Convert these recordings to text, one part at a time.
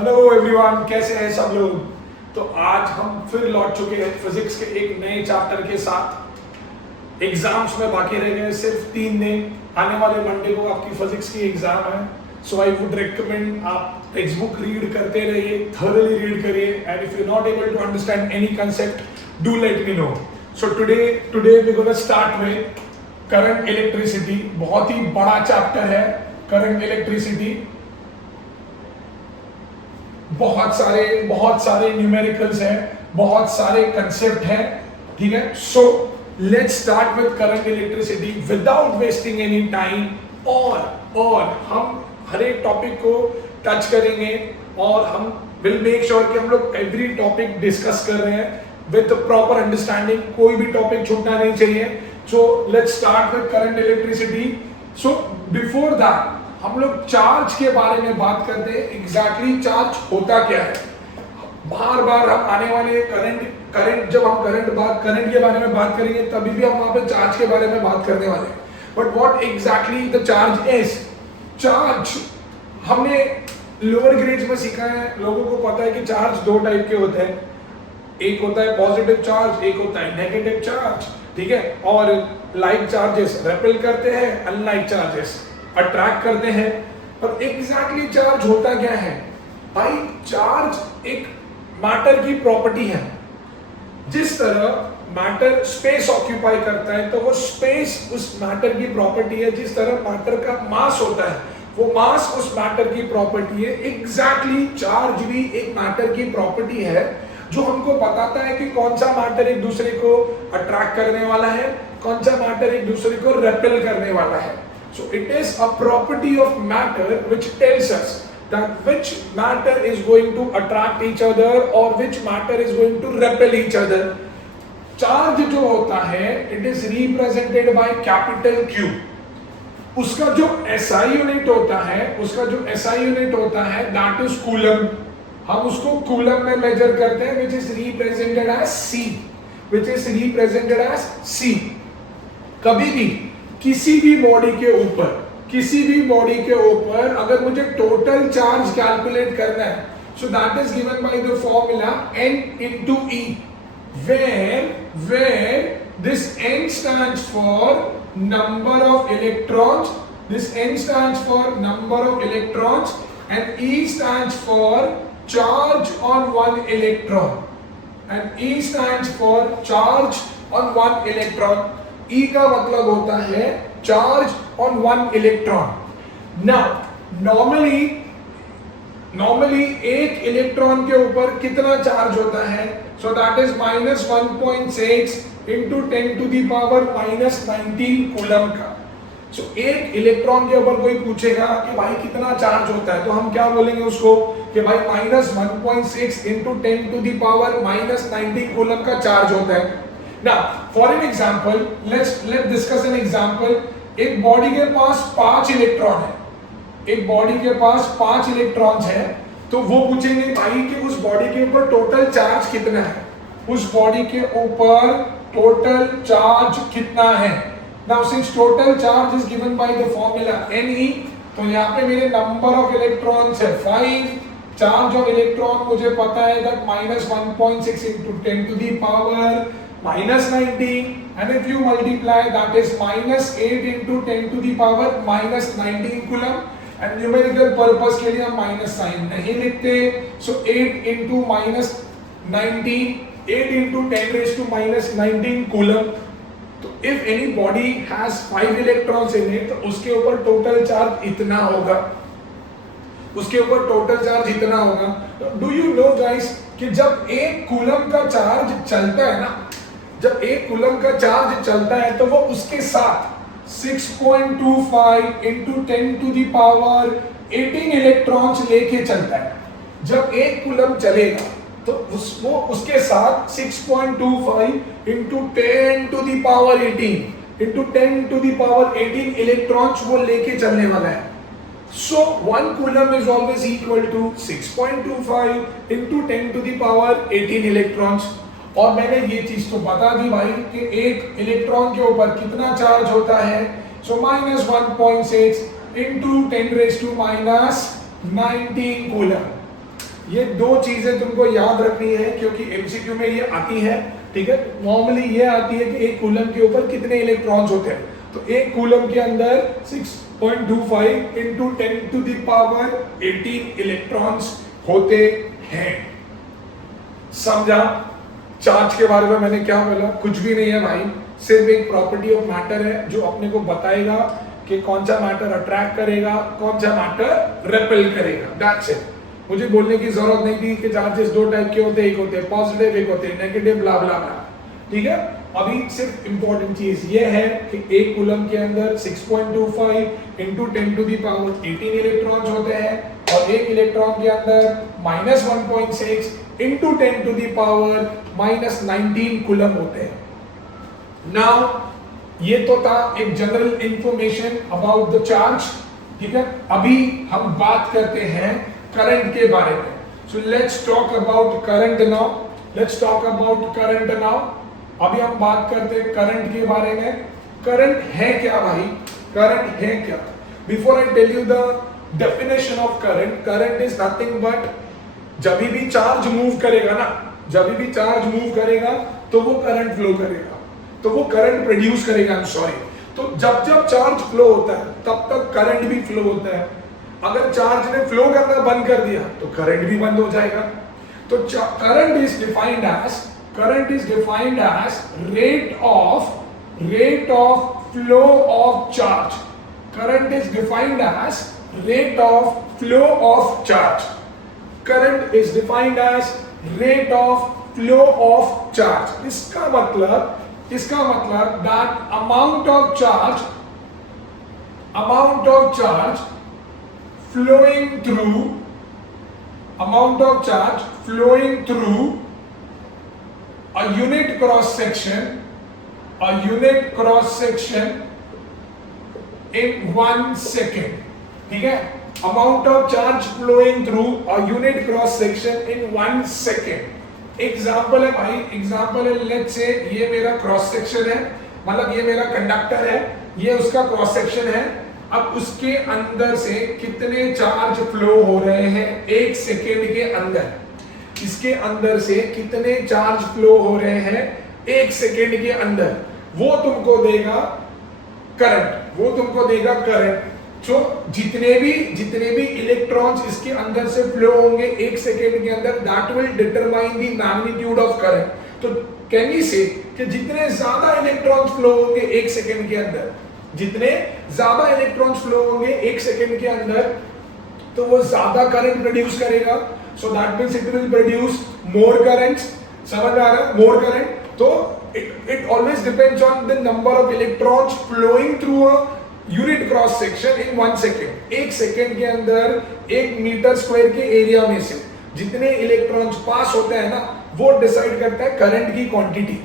Hello everyone, कैसे हैं सब लोग। तो आज हम फिर लौट चुके हैं फिजिक्स के एक नए चैप्टर के साथ। एग्जाम्स में बाकी रह गए सिर्फ 3 दिन। आने वाले मंडे को आपकी फिजिक्स की एग्जाम है। सो आई वुड रिकमेंड आप टेक्स्ट बुक रीड करते रहिए, थॉरली रीड करिए, and if you not able to understand any concept do let me know. So today we gonna start with current electricity. बहुत ही बड़ा chapter है current electricity. बहुत सारे न्यूमेरिकल्स हैं, बहुत सारे कंसेप्ट हैं, ठीक है। So let's start with current electricity without wasting any time. और हम हर एक टॉपिक को टच करेंगे और हम विल मेक श्योर कि हम लोग एवरी टॉपिक डिस्कस कर रहे हैं विद प्रॉपर अंडरस्टैंडिंग। कोई भी टॉपिक छूटना नहीं चाहिए। So let's start with current electricity. So before that हम लोग चार्ज के बारे में बात करते हैं। एग्जैक्टली चार्ज होता क्या है। बार बार हम आने वाले करंट जब हम करंट के बारे में बात करेंगे तभी भी हम वहां पे चार्ज के बारे में बात करने वाले हैं। But what exactly the charge is. Charge हमने लोअर ग्रेड्स में सीखा है। लोगों को पता है कि चार्ज 2 टाइप के होते हैं। एक होता है पॉजिटिव चार्ज, एक होता है नेगेटिव चार्ज, ठीक है। और लाइक चार्जेस रेपेल करते हैं, अनलाइक चार्जेस अट्रैक्ट करते हैं। पर एग्जैक्टली चार्ज होता क्या है भाई। चार्ज एक मैटर की प्रॉपर्टी है। जिस तरह मैटर स्पेस ऑक्यूपाई करता है तो वो स्पेस उस मैटर की प्रॉपर्टी है। जिस तरह मैटर का मास होता है वो मास उस मैटर की प्रॉपर्टी है। एग्जैक्टली चार्ज भी एक मैटर की प्रॉपर्टी है जो हमको बताता है कि कौन सा मैटर एक दूसरे को अट्रैक्ट करने वाला है, कौन सा मैटर एक दूसरे को रेपेल करने वाला है। So it is a property of matter which tells us that which matter is going to attract each other or which matter is going to repel each other. Charge जो होता है it is represented by capital Q. उसका जो SI unit होता है that is coulomb. हम उसको coulomb में मेजर करते हैं which is represented as C. कभी भी किसी भी बॉडी के ऊपर अगर मुझे टोटल चार्ज कैलकुलेट करना है सो that is given by the formula N into E where this N stands for number of electrons, and E stands for charge on one electron. E का मतलब होता है charge on 1 electron. Now normally एक electron के ऊपर कितना charge होता है। सो that is -1.6 into 10 to the power -19 coulomb का। सो एक इलेक्ट्रॉन के ऊपर कोई पूछेगा कि भाई कितना चार्ज होता है तो हम क्या बोलेंगे उसको कि भाई -1.6 into 10 to the power -19 coulomb का चार्ज होता है। Now, for an example, let's discuss an example. एक बॉडी के पास 5 इलेक्ट्रॉन्स हैं, तो वो पूछेंगे भाई कि उस बॉडी के ऊपर टोटल चार्ज कितना है। Now, since total charge is given by the formula Ne, तो यहाँ पे मेरे नंबर ऑफ इलेक्ट्रॉन्स है 5। चार्ज ऑफ इलेक्ट्रॉन मुझे पता है that -1.6 into 10 to the power -19, and if you multiply that is -8 into 10 to the power -19 coulomb. and numerical purpose के लिए हम माइनस साइन नहीं लिखते। so 8 into 10 raised to -19 coulomb. तो if any body has 5 electrons in it तो उसके ऊपर total charge इतना होगा। डू यू नो गाइस कि जब एक कूलम का चार्ज चलता है तो वो उसके साथ 6.25 into 10 to the power 18 electrons लेके चलता है। जब एक कूलम चलेगा तो वो उसके साथ 6.25 into 10 to the power 18 electrons वो लेके चलने वाला है। So 1 coulomb is always equal to 6.25 into 10 to the power 18 electrons. और मैंने ये चीज तो बता दी भाई कि एक इलेक्ट्रॉन के ऊपर कितना चार्ज होता है। सो -1.6 into 10 raised to -19 कूलम। ये दो चीजें तुमको याद रखनी है क्योंकि एमसीक्यू में ये आती है, ठीक है। नॉर्मली ये आती है कि एक कूलम के ऊपर कितने इलेक्ट्रॉन्स होते हैं, तो एक कूलम के अंदर 6.25 into 10 to the power 18 electrons होते हैं। समझा? चार्ज के बारे में मैंने क्या बोला? कुछ भी नहीं है भाई, सिर्फ एक प्रॉपर्टी ऑफ मैटर है जो अपने को बताएगा कि कौन सा मैटर अट्रैक्ट करेगा, कौन सा मैटर रेपेल करेगा। That's it. मुझे बोलने की जरूरत नहीं थी कि चार्जेस दो टाइप के होते हैं, एक होते हैं पॉजिटिव, एक होते हैं नेगेटिव, ब्ला ब्ला ब्ला, ठीक है। अभी सिर्फ इंपॉर्टेंट चीज ये है कि एक कूलम के अंदर 6.25 into 10 to the power 18 electrons होते हैं और एक इलेक्ट्रॉन के अंदर -1.6 into 10 to the power -19 coulomb होते हैं। नाउ ये तो था एक general information about the charge, ठीक है। अभी हम बात करते हैं करंट के बारे में। So let's talk about current now. Let's talk about current now. अभी हम बात करते हैं करंट के बारे में। करंट है क्या भाई? करंट है क्या? Before I tell you the definition of current, current is nothing but जब भी चार्ज मूव करेगा ना, जब भी चार्ज मूव करेगा तो वो करंट फ्लो करेगा, तो वो करंट प्रोड्यूस करेगा। I am sorry. तो जब जब चार्ज फ्लो होता है तब तक करंट भी फ्लो होता है। अगर चार्ज ने फ्लो करना बंद कर दिया तो करंट भी बंद हो जाएगा। तो current is defined as rate of flow of charge. Current is defined as rate of flow of charge. Current is defined as rate of flow of charge. इसका मतलब that amount of charge flowing through a unit cross section in 1 second, ठीक है। amount of charge flowing through a unit cross section in 1 second। Example है भाई, example है, let's say ये मेरा cross section है, मतलब ये मेरा कंडक्टर है, ये उसका क्रॉस सेक्शन है। अब उसके अंदर से कितने चार्ज फ्लो हो रहे हैं एक सेकेंड के अंदर, इसके अंदर से कितने चार्ज फ्लो हो रहे हैं एक सेकेंड के अंदर, वो तुमको देगा करंट। जो जितने भी इलेक्ट्रॉन्स इसके अंदर से फ्लो होंगे एक सेकेंड के अंदर, that will determine the magnitude of current. तो कैन वी से कि जितने ज्यादा इलेक्ट्रॉन्स फ्लो होंगे एक सेकेंड के अंदर, जितने ज्यादा इलेक्ट्रॉन्स फ्लो होंगे एक सेकेंड के अंदर, तो वो ज्यादा करंट प्रोड्यूस करेगा। So that means it will produce more currents. समझ आ रहा है? मोर करंट। तो it always depends on the number of electrons flowing through a unit cross section in 1 second। एक सेकेंड के अंदर 1 मीटर स्क्वायर के एरिया में से जितने इलेक्ट्रॉन्स पास होते हैं ना, वो डिसाइड करता है करंट की क्वांटिटी,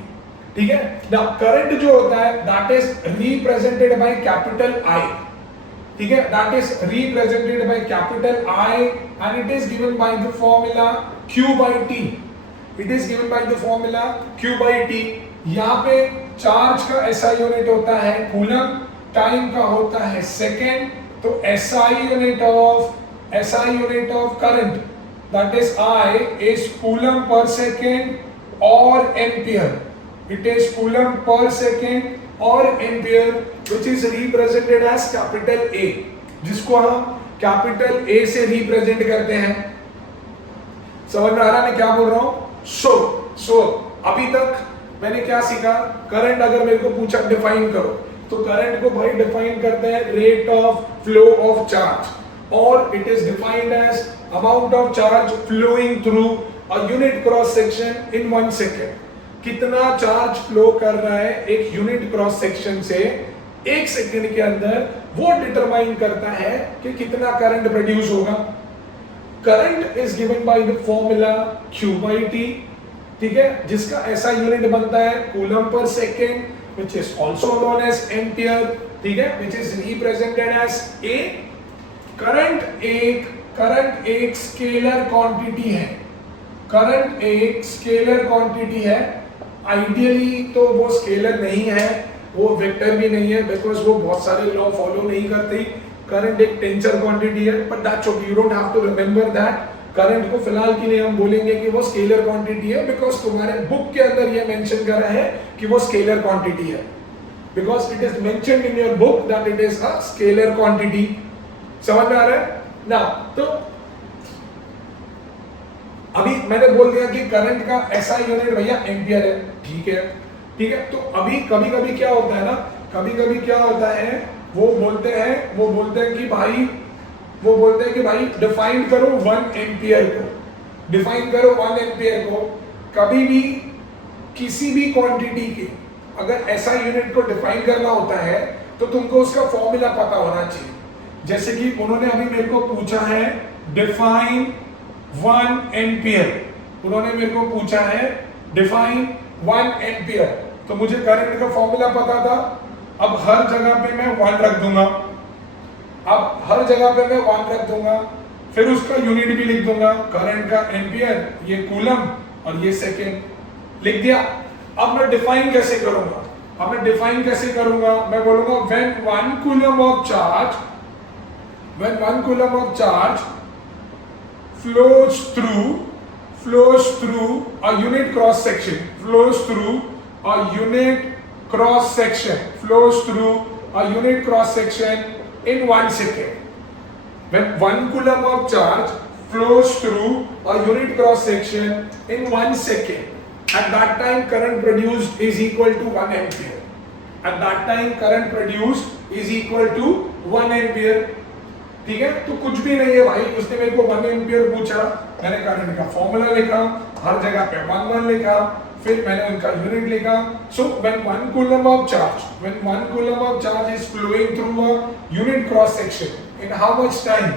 ठीक है ना। करंट जो होता है that is represented by capital I, ठीक है, that is represented by capital I and it is given by the formula Q/T। It is given by the formula Q/T। यहाँ पे चार्ज का SI यूनिट होता है कूलम, टाइम का होता है सेकेंड। तो SI unit of current that is I is coulomb per second और ampere. It is coulomb per second और ampere which is represented as capital A, जिसको हम कैपिटल A से रिप्रेजेंट करते हैं। समझ में आ रहा है मैं क्या बोल रहा हूं? सो अभी तक मैंने क्या सीखा? करंट अगर मेरे को पूछा डिफाइन करो, तो करंट को भाई डिफाइन करते हैं rate of flow of charge, और it is defined as amount of charge flowing through a unit cross section in 1 second. कितना चार्ज फ्लो कर रहा है एक यूनिट क्रॉस सेक्शन से एक सेकेंड के अंदर, वो डिटरमाइन करता है कि कितना करंट प्रोड्यूस होगा। Current is given by the formula Q/T, ठीक है, जिसका ऐसा यूनिट बनता है coulomb per second, which is also known as ampere, ठीक है, which is represented as A। Current एक स्केलर क्वांटिटी है। करंट एक स्केलर क्वांटिटी है। आइडियली तो वो स्केलर नहीं है, वो वेक्टर भी नहीं है, बिकॉज वो बहुत सारे लॉ फॉलो नहीं करती। करंट एक टेंसर क्वांटिटी है, but that's okay, you don't have to remember that. Current को फिलहाल के लिए हम बोलेंगे कि वो स्केलर क्वांटिटी है, बिकॉज तुम्हारे बुक के अंदर ये मेंशन करा है कि वो स्केलर क्वांटिटी है, because it is mentioned in your book that it is a scalar quantity. समझ में आ रहा है ना? तो अभी मैंने बोल दिया कि करंट का ऐसा यूनिट भैया एम्पियर है, ठीक है, ठीक है। तो अभी कभी कभी क्या होता है ना, कभी कभी क्या होता है, वो बोलते हैं कि भाई डिफाइन करो 1 एम्पियर को, डिफाइन करो 1 एम्पियर को। कभी भी किसी भी क्वांटिटी के अगर ऐसा यूनिट को डिफाइन करना होता है तो तुमको उसका फॉर्मूला पता होना चाहिए। जैसे कि उन्होंने अभी मेरे को पूछा है डिफाइन 1 एम्पियर, उन्होंने मेरे को पूछा है डिफाइन 1 एम्पियर, तो मुझे करंट का फॉर्मूला पता था। अब हर जगह पे मैं 1 रख दूंगा, अब हर जगह पे मैं 1 रख दूंगा, फिर उसका यूनिट भी लिख दूंगा, करंट का एम्पियर, ये कूलम और ये सेकेंड, लिख दिया। अब मैं डिफाइन कैसे करूंगा? मैं बोलूंगा when 1 coulomb of charge flows through a unit cross section, flows through a unit cross section in 1 second. When 1 coulomb of charge flows through a unit cross section in 1 second, at that time current produced is equal to 1 ampere. At that time current produced is equal to 1 ampere. ठीक है, तो कुछ भी नहीं है भाई, उसने मेरे को 1 एम्पियर पूछा, मैंने करंट का फॉर्मूला लिखा, हर जगह पे 1 लिखा, फिर मैंने उनका यूनिट लिखा। So when 1 coulomb of charge is flowing through a unit cross section in how much time?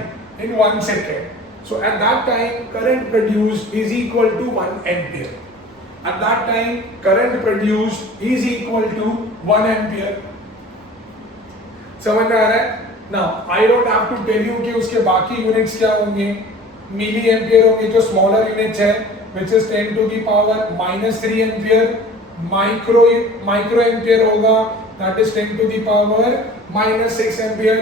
In 1 second. So at that time current produced is equal to 1 ampere. At that time current produced is equal to 1 ampere. समझ में आ रहा है? Now, I don't have to tell you कि उसके बाकी units क्या होंगे, मिली एम्पियर होंगे जो स्मॉलर यूनिट्स है, which is 10 to the power -3 ampere, micro ampere होगा that is 10 to the power -6 ampere,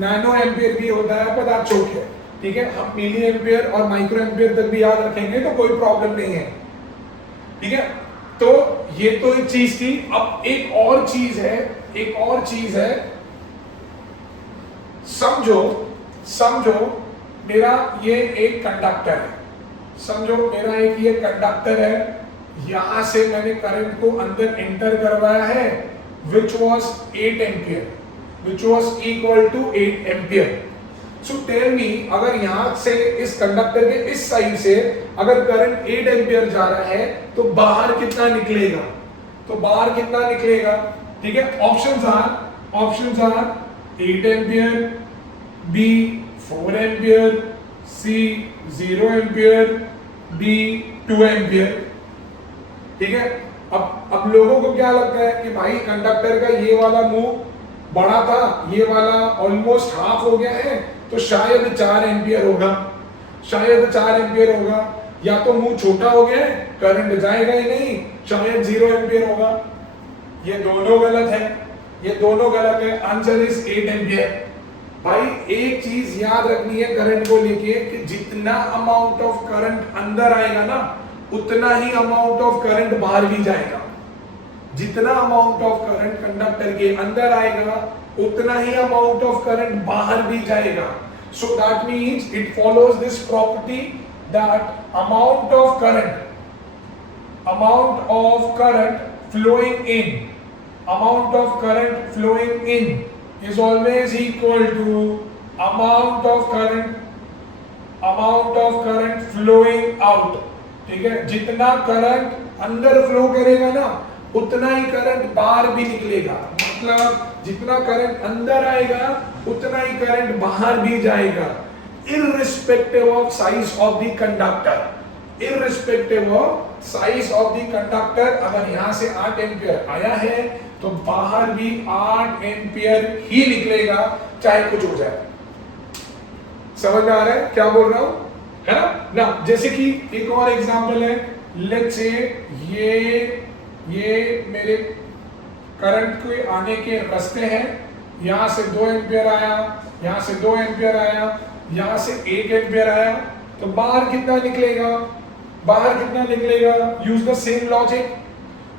nano ampere भी होता है, पता चौक है, ठीक है। हम मिली एम्पियर और माइक्रो एम्पियर तक भी याद रखेंगे तो कोई प्रॉब्लम नहीं है, ठीक है। तो ये तो एक चीज थी। अब एक और चीज है, समझो मेरा ये एक कंडक्टर है, यहां से मैंने करंट को अंदर एंटर करवाया है, which was 8 ampere, which was equal to 8 ampere. So tell me, अगर यहां से इस कंडक्टर के इस साइड से अगर करंट 8 एम्पियर जा रहा है तो बाहर कितना निकलेगा? ठीक है। Options are 8 ampere, B 4 ampere, C 0 ampere, D 2 ampere, ठीक है। अब लोगों को क्या लगता है कि भाई कंडक्टर का ये वाला मुंह बड़ा था, ये वाला ऑलमोस्ट हाफ हो गया है, तो शायद 4 एम्पियर होगा, या तो मुंह छोटा हो गया है, करंट जाएगा ही नहीं, शायद 0 एम्पियर होगा। ये दोनों गलत है, आंसर इज 8 एम्पियर। भाई एक चीज याद रखनी है करंट को लेके कि जितना अमाउंट ऑफ करंट अंदर आएगा ना, उतना ही अमाउंट ऑफ करंट बाहर भी जाएगा। जितना अमाउंट ऑफ करंट कंडक्टर के अंदर आएगा, उतना ही अमाउंट ऑफ करंट बाहर भी जाएगा। So that means it follows this property that amount of current flowing in is always equal to amount of current flowing out, ठीक है। जितना करंट अंदर फ्लो करेगा ना, उतना ही करंट बाहर भी निकलेगा। मतलब जितना करंट अंदर आएगा, उतना ही करंट बाहर भी जाएगा, irrespective of size of the conductor। अगर यहां से 8 एम्पियर आया है तो बाहर भी 8 एम्पियर ही निकलेगा, चाहे कुछ हो जाए। समझ में आ रहा है क्या बोल रहा हूं, है ना? जैसे कि एक और एग्जांपल है, लेट्स से ये मेरे करंट के आने के रास्ते हैं, यहां से 2 एम्पियर आया, यहां से 2 एम्पियर आया, यहां से 1 एम्पियर आया, तो बाहर कितना निकलेगा, बाहर कितना निकलेगा, use the same logic,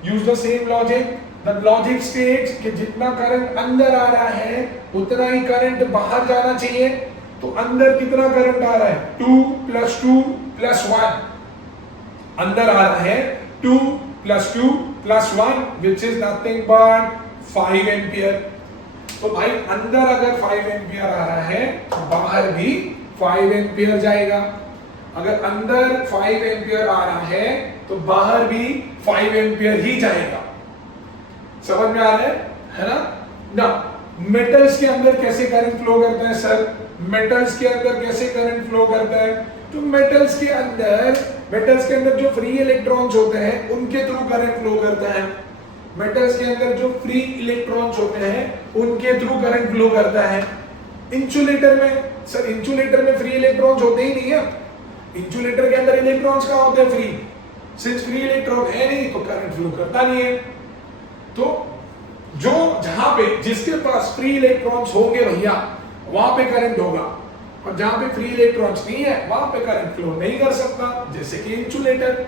use the same logic. The logic states कि जितना करंट अंदर आ रहा है उतना ही करंट बाहर जाना चाहिए। तो अंदर कितना करंट आ रहा है, 2 + 2 + 1, अंदर आ रहा है 2 + 2 + 1 which is nothing but 5 ampere. तो भाई अंदर अगर 5 एम्पियर आ रहा है तो बाहर भी 5 एम्पियर जाएगा। अगर अंदर 5 एम्पियर आ रहा है तो बाहर भी 5 एम्पियर ही जाएगा। समझ में आ रहा है ना? ना मेटल्स के अंदर कैसे करंट फ्लो करता है सर, मेटल्स के अंदर कैसे करंट फ्लो करता है? तो मेटल्स के अंदर जो फ्री इलेक्ट्रॉन्स होते हैं उनके थ्रू करंट फ्लो करता है। मेटल्स के अंदर जो फ्री इलेक्ट्रॉन्स होते हैं उनके थ्रू करंट फ्लो करता है। इंसुलेटर में सर, इंसुलेटर में फ्री इलेक्ट्रॉन्स होते ही नहीं है। इंसुलेटर के अंदर इलेक्ट्रॉन्स कहां होते हैं, फ्री। सिंस फ्री इलेक्ट्रॉन है नहीं तो करंट फ्लो करता नहीं है। तो जो जहां पे जिसके पास फ्री इलेक्ट्रॉन्स होंगे भैया वहां पे करंट होगा, और जहां पे फ्री इलेक्ट्रॉन्स नहीं है वहां पे करंट फ्लो नहीं कर सकता, जैसे कि इंसुलेटर।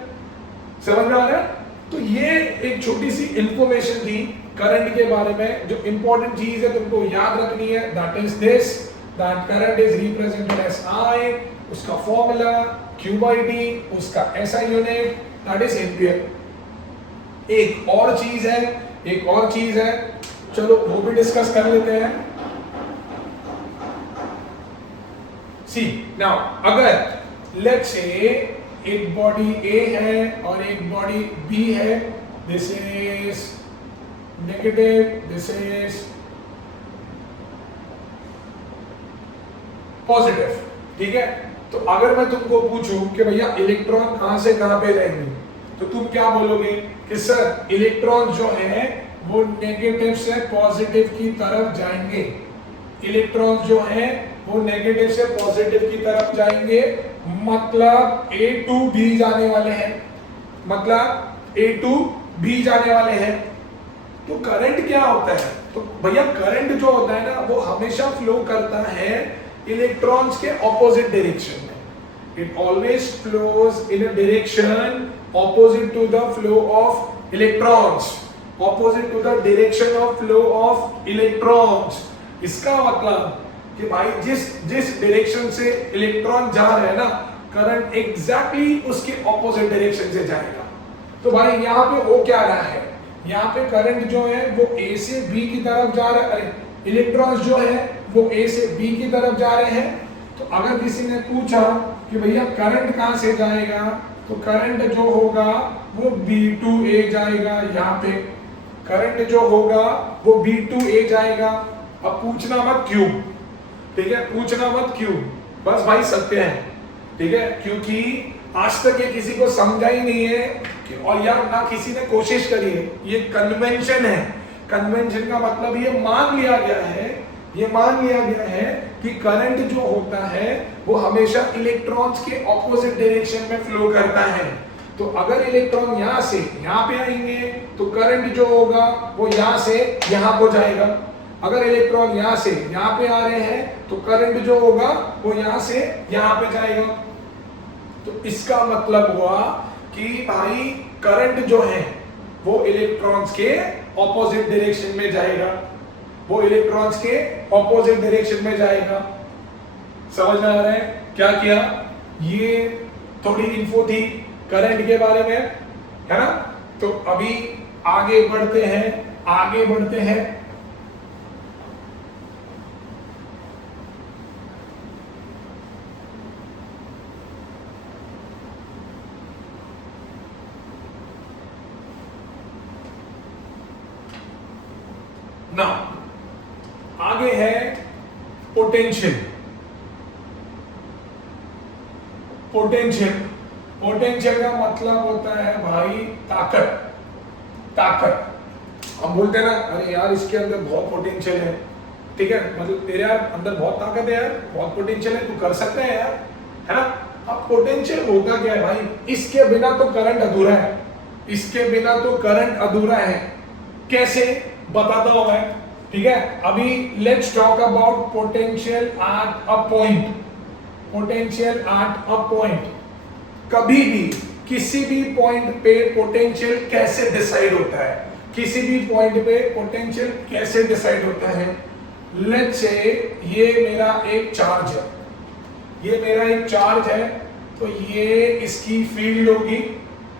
समझ में आ रहा है? तो ये एक छोटी सी इंफॉर्मेशन थी करंट के बारे में। जो इंपॉर्टेंट चीज है तुमको याद रखनी है, that is this, that current is represented as I, उसका फॉर्मूला Q/D, उसका SI unit that is ampere. एक और चीज है, चलो वो भी डिस्कस कर लेते हैं। सी नाउ, अगर लेट्स से एक बॉडी A है और एक बॉडी B है, this is negative, this is positive, ठीक है? तो अगर मैं तुमको पूछूं कि भैया इलेक्ट्रॉन कहां से कहां पे जाएंगे, तो तुम क्या बोलोगे कि सर इलेक्ट्रॉन जो है वो नेगेटिव से पॉजिटिव की तरफ जाएंगे। इलेक्ट्रॉन जो है वो नेगेटिव से पॉजिटिव की तरफ जाएंगे, मतलब A to B जाने वाले हैं, मतलब A to B जाने वाले हैं। तो करंट क्या होता है? तो भैया करंट जो होता है ना वो हमेशा फ्लो करता है इलेक्ट्रॉन्स के ऑपोजिट डायरेक्शन में। It always flows in a direction opposite to the flow of electrons, opposite to the direction of flow of electrons। इसका मतलब कि भाई जिस डायरेक्शन से इलेक्ट्रॉन जा रहे हैं ना, करंट एग्जैक्टली उसके ऑपोजिट डायरेक्शन से जाएगा। तो भाई यहाँ पे हो क्या रहा है, यहाँ पे करंट जो है वो A से B की तरफ जा रहा है, अरे इलेक्ट्रॉन्स जो है वो A से B की तरफ जा रहे हैं। तो अगर किसी ने पूछा कि भैया करंट कहां से जाएगा, तो करंट जो होगा वो B to A जाएगा। यहाँ पे करंट जो होगा वो B to A जाएगा। अब पूछना मत क्यों, ठीक है? पूछना मत क्यों, बस भाई सत्य है, ठीक है? क्योंकि आज तक ये किसी को समझा ही नहीं है कि, और यार ना किसी ने कोशिश करी है। ये कन्वेंशन है। कन्वेंशन का मतलब ये मान लिया गया है कि करंट जो होता है वो हमेशा इलेक्ट्रॉन्स के ऑपोजिट डायरेक्शन में फ्लो करता है। तो अगर इलेक्ट्रॉन यहाँ से यहाँ पे आएंगे तो करंट जो होगा वो यहाँ से यहाँ को जाएगा। अगर इलेक्ट्रॉन यहाँ से यहाँ पे आ रहे हैं तो करंट जो होगा वो यहाँ से यहाँ पे जाएगा। तो इसका मतलब हुआ कि भाई करंट जो है वो इलेक्ट्रॉन्स के ऑपोजिट डायरेक्शन में जाएगा, वो इलेक्ट्रॉन्स के ऑपोजिट डायरेक्शन में जाएगा। समझ में आ रहा है क्या किया? ये थोड़ी इन्फो थी करंट के बारे में, है ना? तो अभी आगे बढ़ते हैं। ना आगे है पोटेंशियल। पोटेंशियल का मतलब होता है भाई ताकत। हम बोलते हैं ना, अरे यार इसके अंदर बहुत पोटेंशियल है, ठीक है? मतलब तेरे यार अंदर बहुत ताकत है यार, बहुत पोटेंशियल है, तू कर सकता है यार, है ना? अब पोटेंशियल होता क्या है भाई? इसके बिना तो करंट अधूरा है। कैसे बताता हूं मैं, ठीक है? अभी let's talk about potential at a point. Potential at a point, कभी भी किसी भी पॉइंट पे पोटेंशियल कैसे डिसाइड होता है, किसी भी पॉइंट पे पोटेंशियल कैसे डिसाइड होता है। लेट्स से ये मेरा एक चार्ज है, ये मेरा एक चार्ज है, तो ये इसकी फील्ड होगी,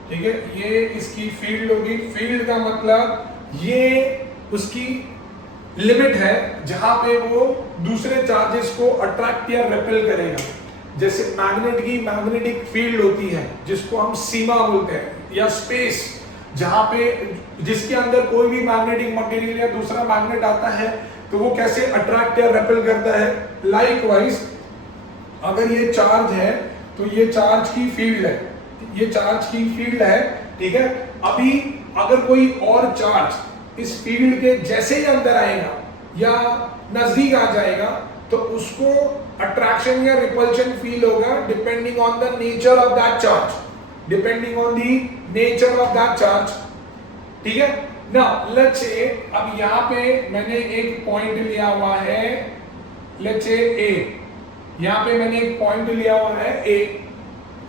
ठीक है, ये इसकी फील्ड होगी। फील्ड का मतलब ये उसकी लिमिट है जहां पे वो दूसरे चार्जेस को अट्रैक्ट या रिपेल करेगा। जैसे मैग्नेट की मैग्नेटिक फील्ड होती है जिसको हम सीमा बोलते हैं, या स्पेस, जहां पे जिसके अंदर कोई भी मैग्नेटिक मटेरियल या दूसरा मैग्नेट आता है तो वो कैसे अट्रैक्ट या रिपेल करता है। लाइकवाइज अगर ये चार्ज है तो ये चार्ज की फील्ड है, ये चार्ज की फील्ड है, ठीक है। अभी अगर कोई और चार्ज इस फील्ड के जैसे ही अंदर आएगा या नजदीक आ जाएगा तो उसको अट्रैक्शन या रिपल्शन फील होगा, depending on the nature of that charge, depending on the nature of that charge, ठीक है ना। लेट्स से अब यहाँ पे मैंने एक पॉइंट लिया हुआ है, लेट्स से ए, यहाँ पे मैंने एक पॉइंट लिया हुआ है ए,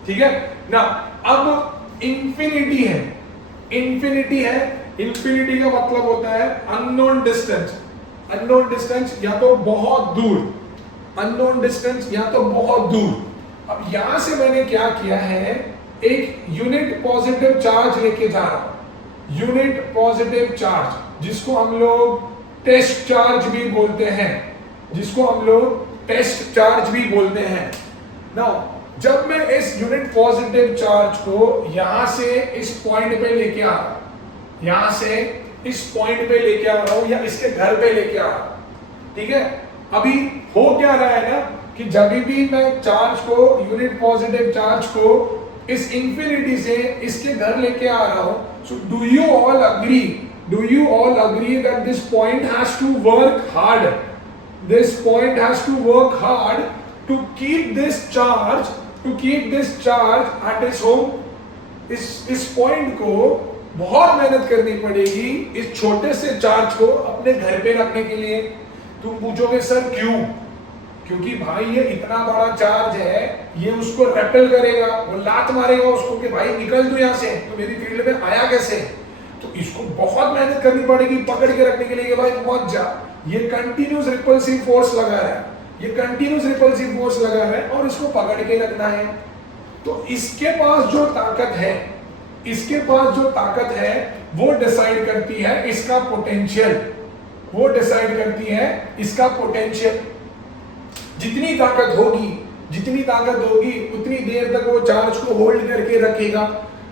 ठीक है ना। अब इंफिनिटी है, इंफिनिटी है, इंफिनिटी का मतलब होता है अननोन डिस्टेंस, अननोन डिस्टेंस या तो बहुत दूर, अननोन डिस्टेंस या तो बहुत दूर। अब यहां से मैंने क्या किया है, एक यूनिट पॉजिटिव चार्ज लेके जा रहा हूं, यूनिट पॉजिटिव चार्ज जिसको हम लोग टेस्ट चार्ज भी बोलते हैं, जिसको हम लोग टेस्ट चार्ज भी बोलते हैं। नाउ जब मैं इस यूनिट पॉजिटिव चार्ज को यहां से इस पॉइंट पे लेके आ रहा हूं, यहां से इस पॉइंट पे लेके आ रहा हूं या इसके घर पे लेके आ रहा हूं, ठीक है। अभी हो क्या रहा है ना कि जब भी मैं चार्ज को, यूनिट पॉजिटिव चार्ज को इस इंफिनिटी से इसके घर लेके आ रहा हूं, so do you all agree, do you all agree that this point has to work hard, this point has to work hard to keep this charge, to keep this charge at its home. इस point को बहुत मेहनत करनी पड़ेगी इस छोटे से charge को अपने घर पे रखने के लिए। तुम पूछोगे सर क्यों? क्योंकि भाई ये इतना बड़ा चार्ज है, ये उसको रेपेल करेगा, वो लात मारेगा उसको कि भाई निकल तू यहाँ से, तो मेरी फील्ड में आया कैसे। तो इसको बहुत मेहनत करनी पड़ेगी पकड़ के रखने के लिए कि भाई पहुंच जा। ये कंटिन्यूस रिपल्सिव फोर्स लगा है, ये कंटिन्यूस रिपल्सिव फोर्स लगा है और इसको पकड़ के रखना है। तो इसके पास जो ताकत है, इसके पास जो ताकत है वो डिसाइड करती है इसका पोटेंशियल, वो डिसाइड करती है इसका पोटेंशियल। जितनी ताकत होगी, जितनी ताकत होगी उतनी देर तक वो चार्ज को होल्ड करके रखेगा,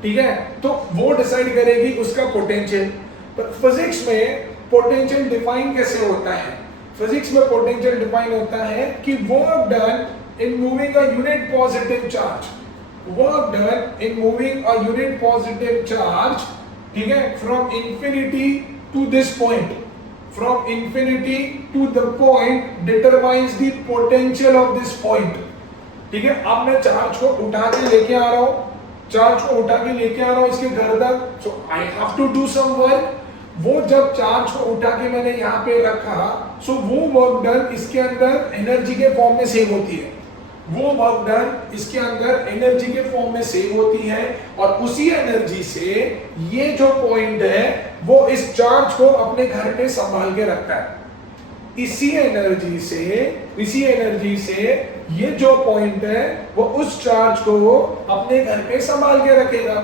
ठीक है। तो वो डिसाइड करेगी उसका पोटेंशियल। पर फिजिक्स में पोटेंशियल डिफाइन कैसे होता है? फिजिक्स में पोटेंशियल डिफाइन होता है कि work done in moving a unit positive charge, work done in moving a unit positive charge, ठीक है, from infinity to this point, from infinity to the point determines the potential of this point, ठीक है। अब मैं charge को उठा के लेके आ रहा हूं, चार्ज को उठा के लेके आ रहा हूं इसके घर तक, so I have to do some work। वो जब चार्ज को उठा के मैंने यहाँ पे रखा, सो वो वर्क डन इसके अंदर एनर्जी के फॉर्म में सेव होती है, वो वर्क डन इसके अंदर एनर्जी के फॉर्म में सेव होती है। और उसी एनर्जी से ये जो पॉइंट है वो इस चार्ज को अपने घर पे संभाल के रखता है। इसी एनर्जी से, इसी एनर्जी से ये जो पॉइंट है वो उस चार्ज को अपने घर पे संभाल के रखेगा।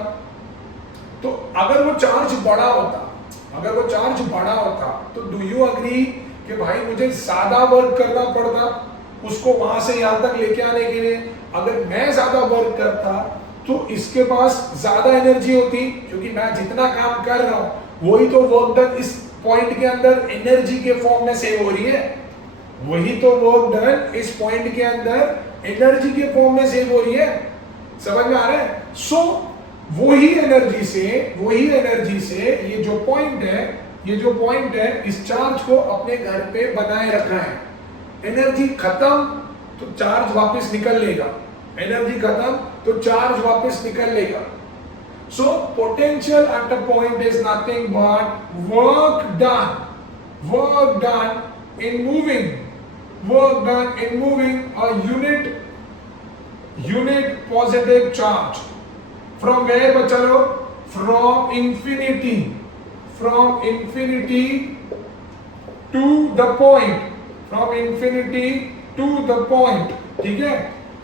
तो अगर वो चार्ज बड़ा होता, अगर वो चार्ज बड़ा होता तो डू यू अग्री कि भाई मुझे ज्यादा वर्क करना पड़ता उसको वहां से यहां तक लेके आने के लिए। अगर मैं ज्यादा वर्क करता तो इसके पास ज्यादा एनर्जी होती, क्योंकि मैं जितना काम कर रहा हूं वही तो वर्क डन इस पॉइंट के अंदर एनर्जी के फॉर्म में सेव हो रही है, वही तो वर्क डन इस पॉइंट के अंदर एनर्जी के फॉर्म में सेव हो रही है। समझ में आ रहा है? सो वही एनर्जी से, वही एनर्जी से ये जो पॉइंट है, ये जो पॉइंट है इस चार्ज को अपने घर पे बनाए रखा है। एनर्जी खत्म तो चार्ज वापस निकल लेगा, एनर्जी खत्म तो चार्ज वापस निकल लेगा। So potential at a point is nothing but work done, work done in moving, work done in moving a unit unit positive charge from where बच्चा लोग, from infinity to the point, from infinity to the point, ठीक है.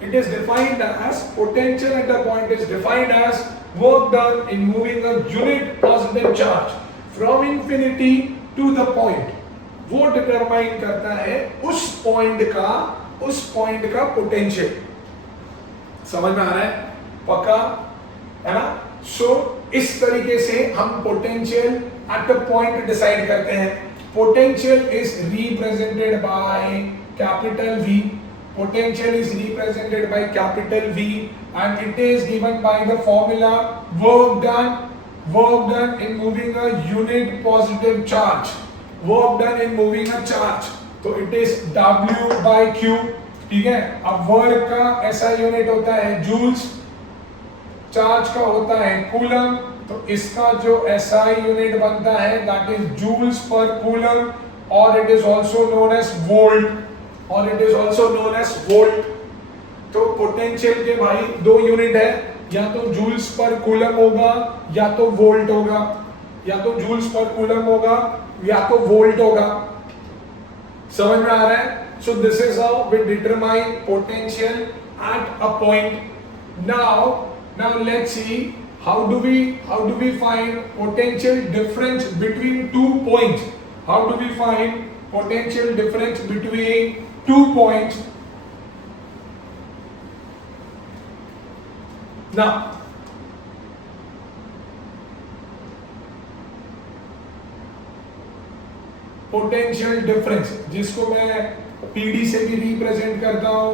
It is defined as potential at the point is defined as work done in moving a unit positive charge from infinity to the point. वो determine करता है उस point का potential. समझ में आ रहा है? पक्का है ना? सो इस तरीके से हम potential at the point decide करते हैं. Potential is represented by capital V. Potential is represented by capital V and it is given by the formula work done in moving a unit positive charge. Work done in moving a charge. तो it is W by Q. ठीक है. अब work का ऐसा unit होता है joules, charge का होता है कूलम. तो इसका जो SI यूनिट बनता है that is joules per coulomb और it is also known as volt. तो पोटेंशियल के भाई दो यूनिट है, या तो जूल्स पर कूलम होगा या तो वोल्ट होगा, या तो जूल्स पर कूलम होगा या तो वोल्ट होगा. समझ में आ रहा है? So this is how we determine potential at a point. Now let's see how do we find potential difference between 2 points. How do we find potential difference between 2 points? Now potential difference जिसको मैं PD से भी represent करता हूं,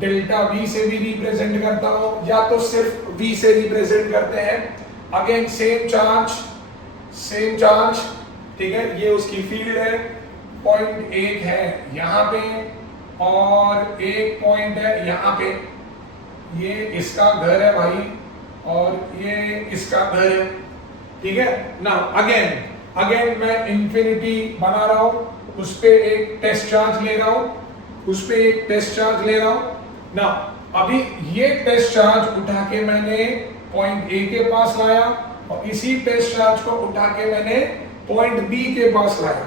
delta V से भी represent करता हूं, या तो सिर्फ V से रिप्रेजेंट करते हैं. अगेन सेम चार्ज, ठीक है. ये उसकी फील्ड है. पॉइंट एक है यहां पे और एक पॉइंट है यहां पे. ये इसका घर है भाई और ये इसका घर है. ठीक है. नाउ अगेन मैं इंफिनिटी बना रहा हूं, उस पे एक टेस्ट चार्ज ले रहा हूं. ना अभी ये टेस्ट चार्ज उठा के मैंने पॉइंट ए के पास लाया और इसी टेस्ट चार्ज को उठा के मैंने पॉइंट बी के पास लाया.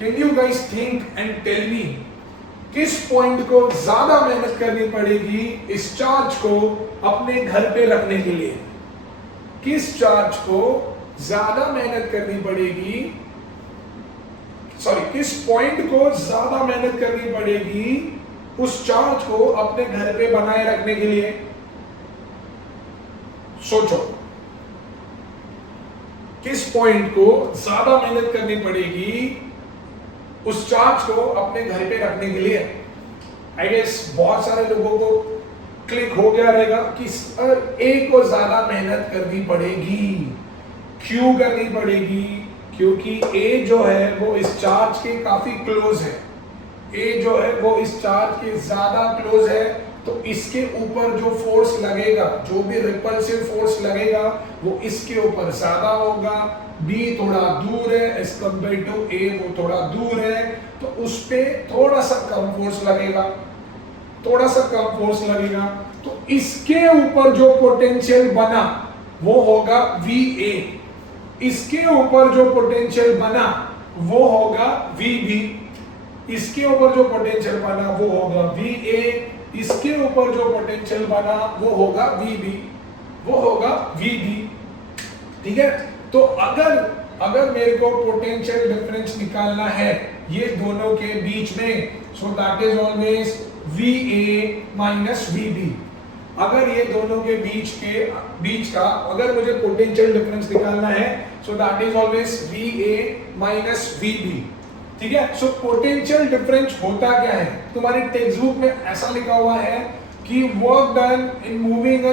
Can you guys think and tell me किस पॉइंट को ज्यादा मेहनत करनी पड़ेगी इस चार्ज को अपने घर पे रखने के लिए? किस चार्ज को ज्यादा मेहनत करनी पड़ेगी, किस पॉइंट को ज्यादा मेहनत करनी पड़ेगी उस चार्ज को अपने घर पे बनाए रखने के लिए? सोचो, किस पॉइंट को ज्यादा मेहनत करनी पड़ेगी उस चार्ज को अपने घर पे रखने के लिए? आई गेस बहुत सारे लोगों को क्लिक हो गया रहेगा कि ए को ज्यादा मेहनत करनी पड़ेगी. क्यों करनी पड़ेगी? क्योंकि ए जो है वो इस चार्ज के काफी क्लोज है. ए जो है वो इस चार्ज के ज्यादा क्लोज है, तो इसके ऊपर जो फोर्स लगेगा, जो भी रिपल्सिव फोर्स लगेगा वो इसके ऊपर ज्यादा होगा. बी थोड़ा दूर है एज कंपेयर टू ए, वो थोड़ा दूर है, तो उस पे थोड़ा सा कम फोर्स लगेगा. तो इसके ऊपर जो पोटेंशियल बना वो होगा VA. इसके ऊपर जो पोटेंशियल बना वो होगा VB. इसके ऊपर जो पोटेंशियल बना वो होगा VA. इसके ऊपर जो पोटेंशियल बना वो होगा VB. ठीक है. तो अगर मेरे को पोटेंशियल डिफरेंस निकालना है ये दोनों के बीच में, सो that is always VA minus VB. अगर ये दोनों के बीच का अगर मुझे पोटेंशियल डिफरेंस निकालना है, सो that is always VA minus VB. ठीक है. सो पोटेंशियल डिफरेंस होता क्या है? तुम्हारी टेक्स्ट बुक में ऐसा लिखा हुआ है कि work done in moving a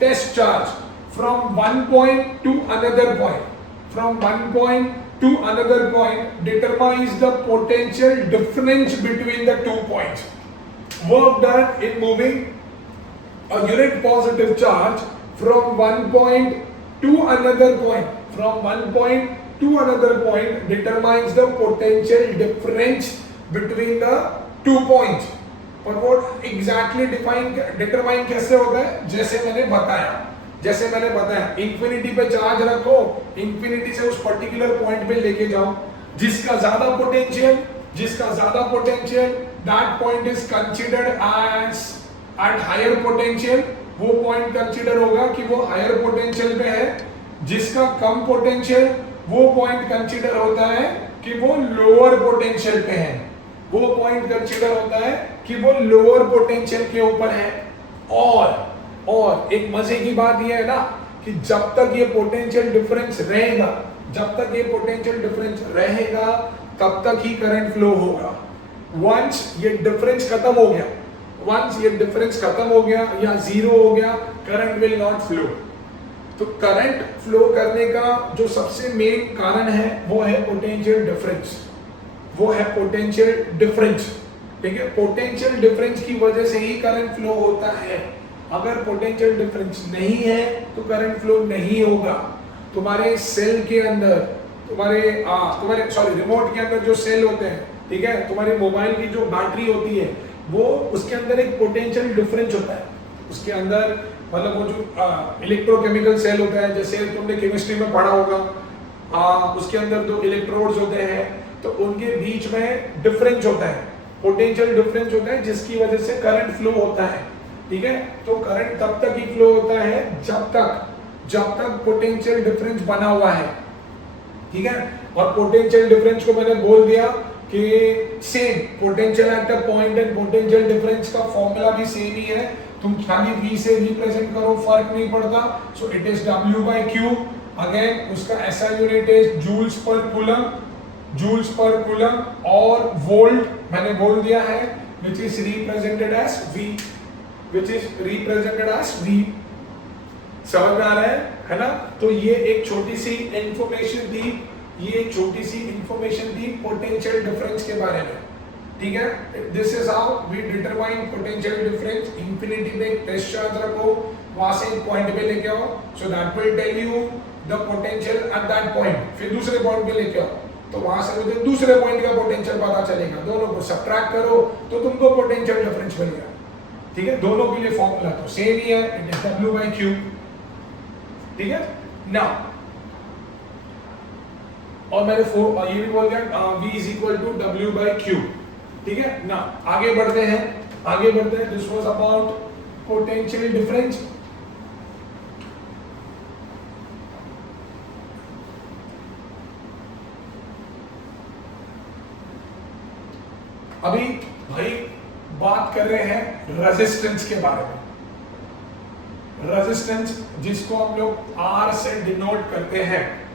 test charge from one point to another point determines the potential difference between the 2 points. Work done in moving a unit positive charge from one point to another point determines the potential difference between the 2 points. पर वो exactly determine कैसे होता है, जैसे मैंने बताया infinity पे charge रखो, इंफिनिटी से उस पर्टिकुलर पॉइंट पे लेके जाओ, जिसका ज्यादा potential that point is considered as at higher potential, वो पॉइंट कंसीडर होगा कि वो हायर पोटेंशियल पे है। जिसका कम पोटेंशियल, वो पॉइंट कंसीडर होता है कि वो लोअर पोटेंशियल पे है, वो पॉइंट कंसीडर होता है कि वो लोअर पोटेंशियल के ऊपर है। और एक मजे की बात ये है ना कि जब तक ये पोटेंशियल डिफरेंस रहेगा तब तक ही करंट फ्लो होगा। वंस ये डिफरेंस खत्म हो गया या जीरो हो गया, करंट विल नॉट फ्लो। तो करंट फ्लो करने का जो सबसे मेन कारण है वो है पोटेंशियल डिफरेंस, ठीक है। पोटेंशियल डिफरेंस की वजह से ही करंट फ्लो होता है। अगर पोटेंशियल डिफरेंस नहीं है तो करंट फ्लो नहीं होगा। तुम्हारे सेल के अंदर, तुम्हारे रिमोट के अंदर जो सेल होते हैं, ठीक है, तुम्हारे मोबाइल की जो बैटरी होती है, वो उसके अंदर एक पोटेंशियल डिफरेंस होता है। उसके अंदर मतलब वो जो इलेक्ट्रोकेमिकल सेल होता है, जैसे तुमने केमिस्ट्री में पढ़ा होगा, उसके अंदर जो इलेक्ट्रोड्स होते हैं तो उनके बीच में डिफरेंस होता है, पोटेंशियल डिफरेंस होता है, जिसकी वजह से करंट फ्लो होता है, ठीक है। तो करंट तब तक ही फ्लो होता है जब तक पोटेंशियल डिफरेंस बना हुआ है, ठीक है। और पोटेंशियल डिफरेंस को मैंने बोल दिया कि same potential at a point and potential difference का फॉर्मूला भी सेम ही है। तुम खाली V से रिप्रेजेंट करो, फर्क नहीं पड़ता। So it is W/Q। Again उसका SI unit is joules per coulomb और वोल्ट मैंने बोल दिया है, which is represented as V। समझ में आ रहा है ना। तो ये एक छोटी सी इंफॉर्मेशन थी पोटेंशियल डिफरेंस के बारे में, ठीक है। This is how we determine potential difference. Infinity पे एक टेस्ट चार्ज रखो, वहां से एक पॉइंट पे लेके आओ, so that will tell you the potential at that point. फिर दूसरे पॉइंट पे लेके आओ तो वहां से मुझे दूसरे पॉइंट का पोटेंशियल पता चलेगा। दोनों को सबट्रैक्ट करो तो तुमको पोटेंशियल डिफरेंस मिलेगा, ठीक है। दोनों के लिए फॉर्मूला तो सेम ही है, इट इज W/Q, ठीक है ना। और मैंने ये भी बोल दिया V is equal to W/Q, ठीक है ना। आगे बढ़ते हैं। This was about potential difference. अभी भाई बात कर रहे हैं रेजिस्टेंस के बारे में। रेजिस्टेंस जिसको हम लोग R से डिनोट करते हैं।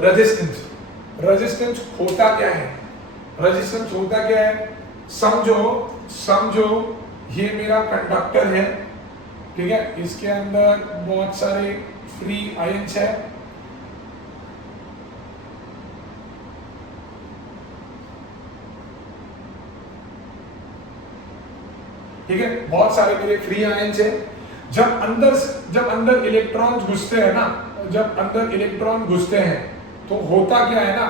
रेजिस्टेंस होता क्या है? समझो ये मेरा कंडक्टर है, ठीक है। इसके अंदर बहुत सारे फ्री आयंस है, ठीक है। बहुत सारे मेरे फ्री आयंस है। जब अंदर इलेक्ट्रॉन घुसते हैं तो होता क्या है ना,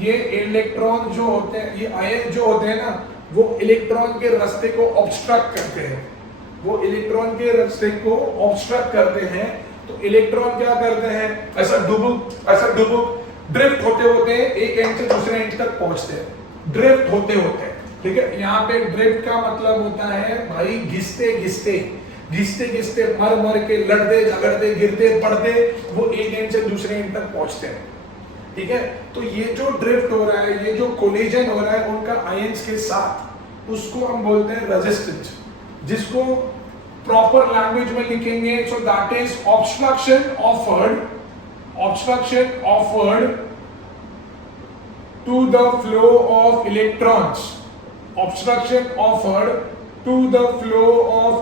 ये इलेक्ट्रॉन जो होते हैं, ये आयन जो होते हैं ना, वो इलेक्ट्रॉन के रास्ते को ऑब्स्ट्रक्ट करते हैं। तो इलेक्ट्रॉन क्या करते हैं, ऐसा डुबुक ड्रिफ्ट होते एक एंड से दूसरे एंड तक पहुंचते हैं, ड्रिफ्ट होते हैं, ठीक है। यहाँ पे ड्रिफ्ट का मतलब होता है भाई घिसते मर के लड़ते झगड़ते गिरते पड़ते वो एक एंड से दूसरे एंड तक पहुंचते हैं, ठीक है। तो ये जो ड्रिफ्ट हो रहा है, ये जो कोलिजन हो रहा है उनका आयंस के साथ, उसको हम बोलते हैं रेजिस्टेंस, जिसको प्रॉपर लैंग्वेज में लिखेंगे। So that is obstruction offered to the flow of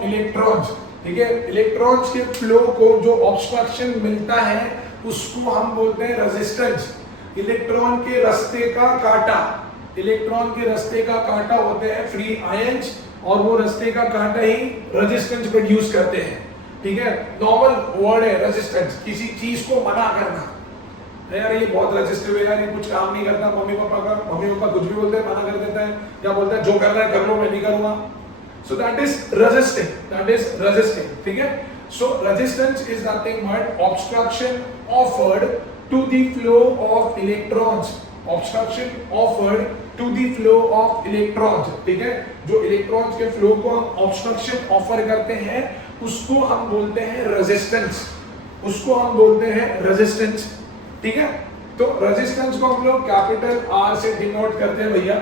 electrons. ठीक है। इलेक्ट्रॉन्स के फ्लो को जो ऑब्स्ट्रक्शन मिलता है उसको हम बोलते हैं रेजिस्टेंस। इलेक्ट्रॉन के रास्ते का कांटा होते हैं फ्री आयंस, और वो रास्ते का कांटा ही रेजिस्टेंस प्रोड्यूस करते हैं, ठीक है। नॉर्मल वर्ड है रेजिस्टेंस, किसी चीज को मना करना। यार ये बहुत रेजिस्टिव है यार, ये कुछ काम नहीं करता। मम्मी पापा कुछ भी बोलते हैं, मना कर देता है, या बोलता है जो करना है कर लो, मैं नहीं करूंगा। So that is resisting, ठीक है. So resistance is nothing but obstruction offered to the flow of electrons. Obstruction offered to the flow of electrons, ठीक है. जो इलेक्ट्रॉन्स के फ्लो को हम ऑब्स्ट्रक्शन ऑफर करते हैं उसको हम बोलते हैं रेजिस्टेंस. ठीक है. तो रेजिस्टेंस को हम लोग कैपिटल आर से डिनोट करते हैं भैया.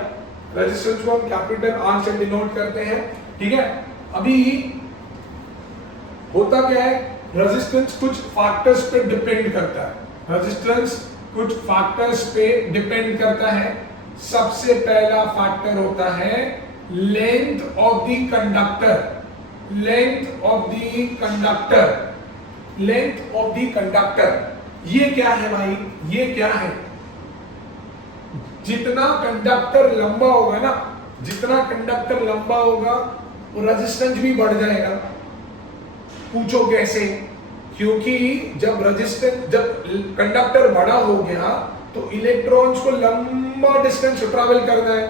रेजिस्टेंस को हम कैपिटल आर से डिनोट करते हैं, ठीक है. अभी होता क्या है, रेजिस्टेंस कुछ फैक्टर्स पे डिपेंड करता है. सबसे पहला फैक्टर होता है लेंथ ऑफ द कंडक्टर. ये क्या है भाई, ये क्या है. जितना कंडक्टर लंबा होगा वो रेजिस्टेंस भी बढ़ जाएगा. पूछो कैसे? क्योंकि जब कंडक्टर बड़ा हो गया तो इलेक्ट्रॉन्स को लंबा डिस्टेंस ट्रैवल करना है.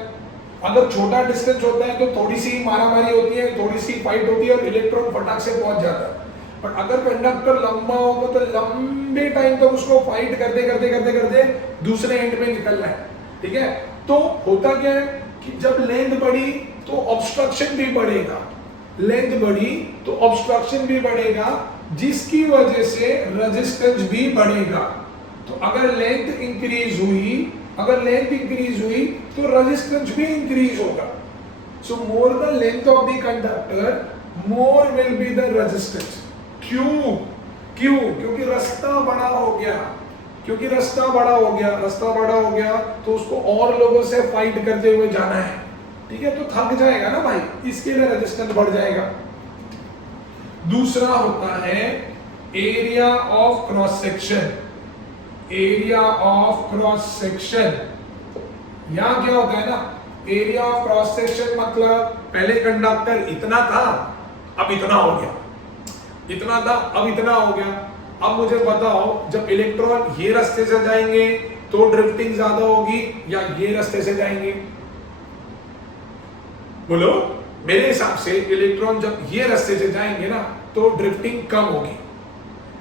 अगर छोटा डिस्टेंस होता है तो थोड़ी सी मारामारी होती है, थोड़ी सी फाइट होती है और इलेक्ट्रॉन फटाक से पहुंच जाता है. पर अगर कंडक्टर लंबा होगा तो लंबे टाइम तक उसको फाइट करते दूसरे एंड में निकलना है, ठीक है. तो होता क्या है कि जब लेंथ बढ़ी तो ऑब्स्ट्रक्शन भी बढ़ेगा, जिसकी वजह से रेजिस्टेंस भी बढ़ेगा. तो अगर लेंथ इंक्रीज हुई तो रेजिस्टेंस भी इंक्रीज होगा. So more the length of the conductor more will be the resistance. क्यों? क्योंकि रास्ता बड़ा हो गया तो उसको और लोगों से फाइट करते हुए जाना है, ठीक है. तो थक जाएगा ना भाई, इसके लिए रेजिस्टेंस बढ़ जाएगा. दूसरा होता है एरिया ऑफ क्रॉस सेक्शन. यहां क्या होता है ना, एरिया ऑफ क्रॉस सेक्शन मतलब पहले कंडक्टर इतना था, अब इतना हो गया. अब मुझे बताओ, जब इलेक्ट्रॉन ये रास्ते से जाएंगे तो ड्रिफ्टिंग ज्यादा होगी या ये रास्ते से जाएंगे? बोलो. मेरे हिसाब से इलेक्ट्रॉन जब ये रास्ते से जाएंगे ना तो ड्रिफ्टिंग कम होगी.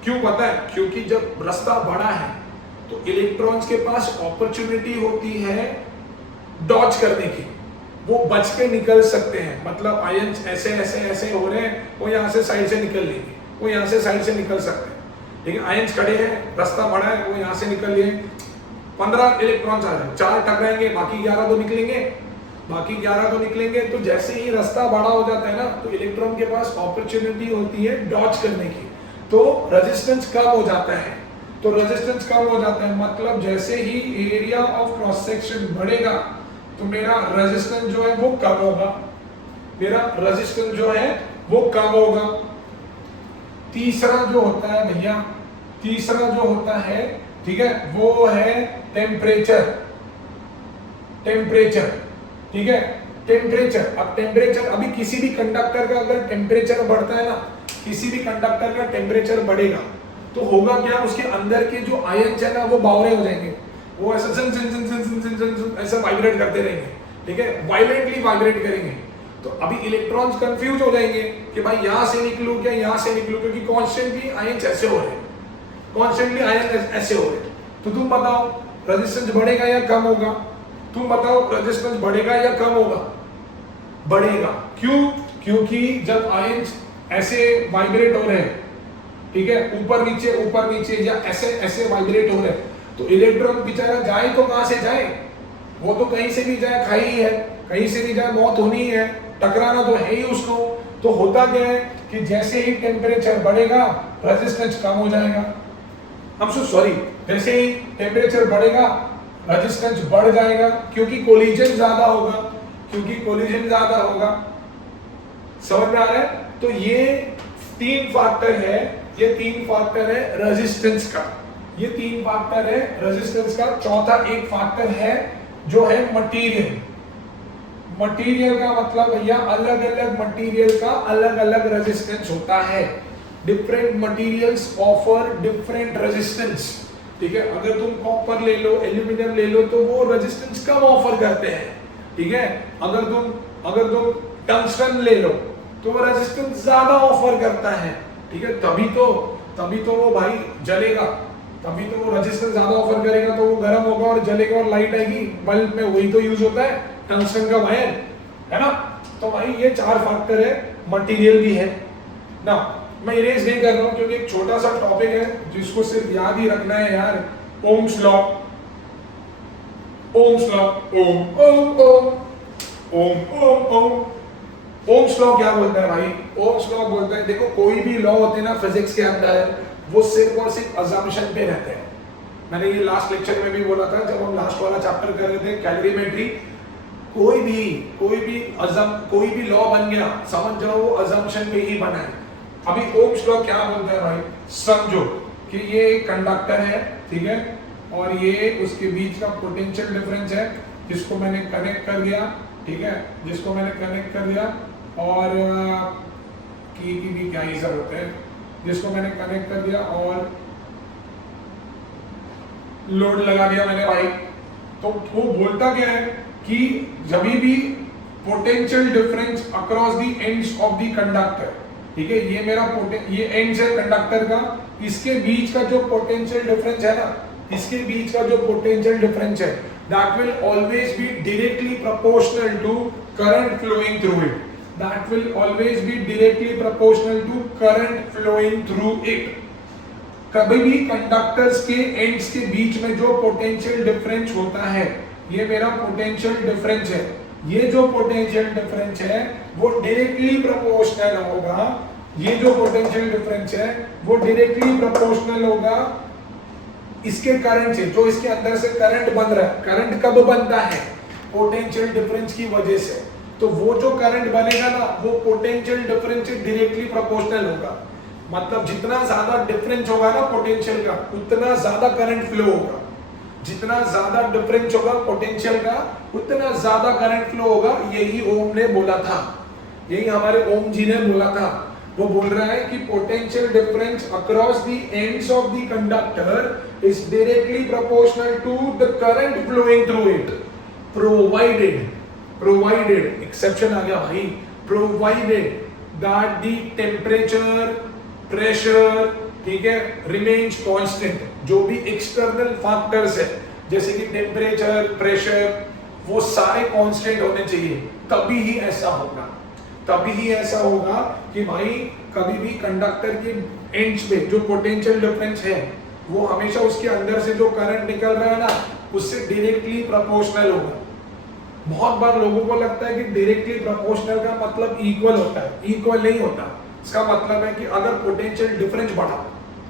क्यों पता है? क्योंकि जब रास्ता बड़ा है तो इलेक्ट्रॉन्स के पास अपॉर्चुनिटी होती है डॉज करने की. वो बच के निकल सकते हैं. मतलब आयंस ऐसे हो रहे हैं, वो यहां से साइड से निकल लेंगे, वो यहां से साइड से निकल सकते हैं. लेकिन आयंस खड़े हैं, रास्ता बड़ा है, वो यहां से निकल लिए, 15 इलेक्ट्रॉन्स आ जाए, 4 टकराएंगे, बाकी 11 तो निकलेंगे. तो जैसे ही रास्ता बड़ा हो जाता है ना तो इलेक्ट्रॉन के पास अपॉर्चुनिटी होती है डॉज करने की. तो रेजिस्टेंस कम हो जाता है. मतलब जैसे ही एरिया ऑफ क्रॉस सेक्शन बढ़ेगा तो मेरा रेजिस्टेंस जो है वो कम होगा. तीसरा जो होता है भैया, ठीक है, वो है टेम्परेचर. ठीक है, टेम्परेचर. अब टेम्परेचर, अभी किसी भी कंडक्टर का अगर टेम्परेचर बढ़ता है ना, किसी भी कंडक्टर का टेम्परेचर बढ़ेगा तो होगा क्या, उसके अंदर के जो आयंस है ना वो बावरे हो जाएंगे. वो ऐसा वाइब्रेट करते रहेंगे, ठीक है, वायलेंटली वाइब्रेट करेंगे. तो अभी इलेक्ट्रॉन्स कंफ्यूज हो जाएंगे कि भाई यहां से निकलूं क्या यहां से निकलूं, क्योंकि कॉन्स्टेंटली आयंस ऐसे हो रहे हैं. तो तुम बताओ रेजिस्टेंस बढ़ेगा या कम होगा? बढ़ेगा. क्यों? क्योंकि जब आयंस ऐसे वाइब्रेट हो रहे हैं, ठीक है, ऊपर नीचे या ऐसे वाइब्रेट हो रहे हैं, तो इलेक्ट्रॉन बेचारा जाए तो कहां से जाए? वो तो कहीं से भी जाए, खाई ही है, कहीं से भी जाए मौत होनी ही है, टकराना तो है ही उसको. तो होता क्या है कि जैसे ही टेम्परेचर बढ़ेगा रेजिस्टेंस कम हो जाएगा. जैसे ही टेम्परेचर बढ़ेगा रेजिस्टेंस बढ़ जाएगा, क्योंकि कोलिजन ज्यादा होगा. समझ में आ रहा है? तो ये 3 फैक्टर है रेजिस्टेंस का. चौथा एक फैक्टर है जो है मटेरियल का. मतलब भैया अलग अलग मटेरियल का अलग अलग रेजिस्टेंस होता है. Different materials offer different resistance. ठीक है, अगर तुम कॉपर ले लो, एल्यूमिनियम ले लो तो वो रेजिस्टेंस कम ऑफर करते हैं. ठीक है, अगर तुम टंगस्टन ले लो तो वो रेजिस्टेंस ज्यादा ऑफर करता है, ठीक है, तभी तो वो भाई जलेगा, तभी तो वो रेजिस्टेंस ज्यादा ऑफर करेगा, तो वो गर्म होगा और जलेगा और लाइट आएगी। बल्ब में वही तो यूज होता है, टंगस्टन का वायर, है ना। तो भाई ये 4 फैक्टर है, मटेरियल भी है ना। मैं इरेज नहीं कर रहा हूं क्योंकि एक छोटा सा टॉपिक है जिसको सिर्फ याद ही रखना है यार। Ohm's law, Ohm's law, Om Om Om Om Om Om. Ohm's law क्या बोलता है भाई? ओम्स लॉ बोलता है, देखो कोई भी लॉ होते हैं ना फिजिक्स के अंदर, वो सिर्फ और सिर्फ अजम्पशन पे रहते हैं। मैंने ये लास्ट लेक्चर में भी बोला था जब हम लास्ट वाला चैप्टर कर रहे थे कैलोरीमेट्री। कोई भी लॉ बन गया, समझ जाओ वो अजम्पशन पे ही बना है। अभी ओम्स लॉ क्या बोलता है भाई? समझो कि ये एक कंडक्टर है, ठीक है, और ये उसके बीच का पोटेंशियल डिफरेंस है जिसको मैंने कनेक्ट कर दिया, ठीक है, जिसको मैंने कनेक्ट कर दिया, और की भी क्या ही जरूरत है, जिसको मैंने कनेक्ट कर दिया और लोड लगा दिया मैंने भाई। तो वो बोलता क्या है कि जब भी potential difference across the ends of the conductor, ठीक है, ये मेरा ये एंड्स है कंडक्टर का, इसके बीच का जो पोटेंशियल डिफरेंस है ना, इसके बीच का जो पोटेंशियल डिफरेंस है, that will always be directly proportional to current flowing through it. That will always be directly proportional to current flowing through it. कभी भी कंडक्टर्स के एंड्स के बीच में जो पोटेंशियल डिफरेंस होता है, ये मेरा पोटेंशियल डिफरेंस है। ये जो पोटेंशियल डिफरेंस है वो डायरेक्टली प्रोपोर्शनल होगा, ये जो पोटेंशियल डिफरेंस है वो डायरेक्टली प्रोपोर्शनल होगा इसके करंट से, जो इसके अंदर से करंट बन रहा है। करंट कब बनता है? पोटेंशियल डिफरेंस की वजह से। तो वो जो करंट बनेगा ना, वो पोटेंशियल डिफरेंस से डायरेक्टली प्रोपोर्शनल होगा। मतलब जितना ज्यादा डिफरेंस होगा ना पोटेंशियल का, उतना ज्यादा करंट फ्लो होगा। जितना ज्यादा डिफरेंस होगा पोटेंशियल का, उतना ज्यादा करंट फ्लो होगा। यही ओम ने बोला था, यही हमारे ओम जी ने बोला था। वो बोल रहा है कि potential difference across the ends of the conductor is directly proportional to the current flowing through it, provided exception आ गया भाई, provided that the temperature, pressure, ठीक है, रिमेन्स कांस्टेंट। जो भी एक्सटर्नल फैक्टर्स है जैसे कि टेम्परेचर, प्रेशर, वो सारे कांस्टेंट होने चाहिए, तभी ही ऐसा होगा। तभी ही ऐसा होगा कि भाई कभी भी कंडक्टर के एंड्स पे जो पोटेंशियल डिफरेंस है वो हमेशा उसके अंदर से जो करंट निकल रहा है ना, उससे डायरेक्टली प्रोपोर्शनल होगा। बहुत बार लोगों को लगता है कि डायरेक्टली प्रोपोर्शनल का मतलब इक्वल होता है, इक्वल नहीं होता। इसका मतलब है कि अगर पोटेंशियल डिफरेंस बढ़ा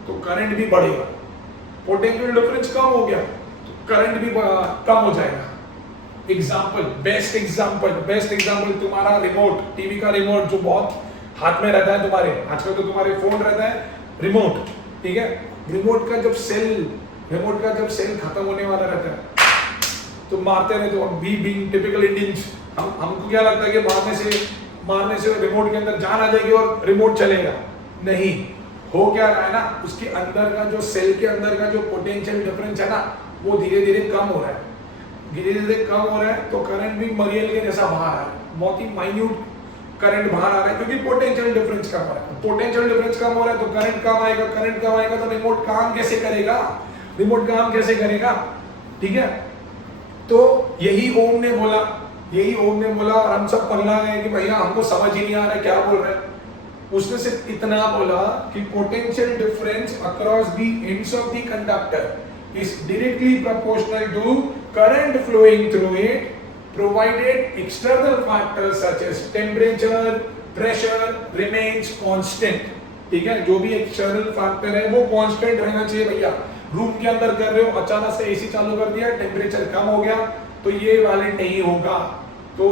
तो करंट भी बढ़ेगा, पोटेंशियल डिफरेंस कम हो गया तो करंट भी कम हो जाएगा। बेस्ट एग्जांपल तुम्हारा रिमोट, टीवी का रिमोट जो बहुत हाथ में रहता है तुम्हारे, आजकल तो तुम्हारे फोन रहता है रिमोट, ठीक है। रिमोट का जब सेल खत्म होने वाला रहता है तो मारते रहते हो। बीइंग टिपिकल इंडियंस, हमको क्या लगता है कि मारने से रिमोट के अंदर जान आ जाएगी और रिमोट चलेगा। नहीं, हो क्या रहा है ना, उसके अंदर का जो सेल के अंदर का जो पोटेंशियल डिफरेंस है ना, वो धीरे धीरे कम हो रहा है, कम हो रहा है। तो करंट भी मरियल के जैसा बाहर आ रहा है, बहुत ही माइन्यूट करंट बाहर आ रहा है, क्योंकि पोटेंशियल डिफरेंस कम हो रहा है। पोटेंशियल डिफरेंस कम हो रहा है तो करंट कम आएगा, तो रिमोट काम कैसे करेगा, ठीक है। तो यही ओम ने बोला और हम सब पगला गए कि भैया हमको समझ ही नहीं आ रहा है क्या बोल रहे हैं। उसने सिर्फ इतना बोला कि potential difference across the ends of the conductor is directly proportional to current flowing through it, provided external factors such as temperature, pressure remains constant। ठीक है, जो भी एक्सटर्नल फैक्टर है वो कांस्टेंट रहना चाहिए भैया। रूम के अंदर कर रहे हो, अचानक से एसी चालू कर दिया, टेम्परेचर कम हो गया, तो ये वैलिड नहीं होगा, you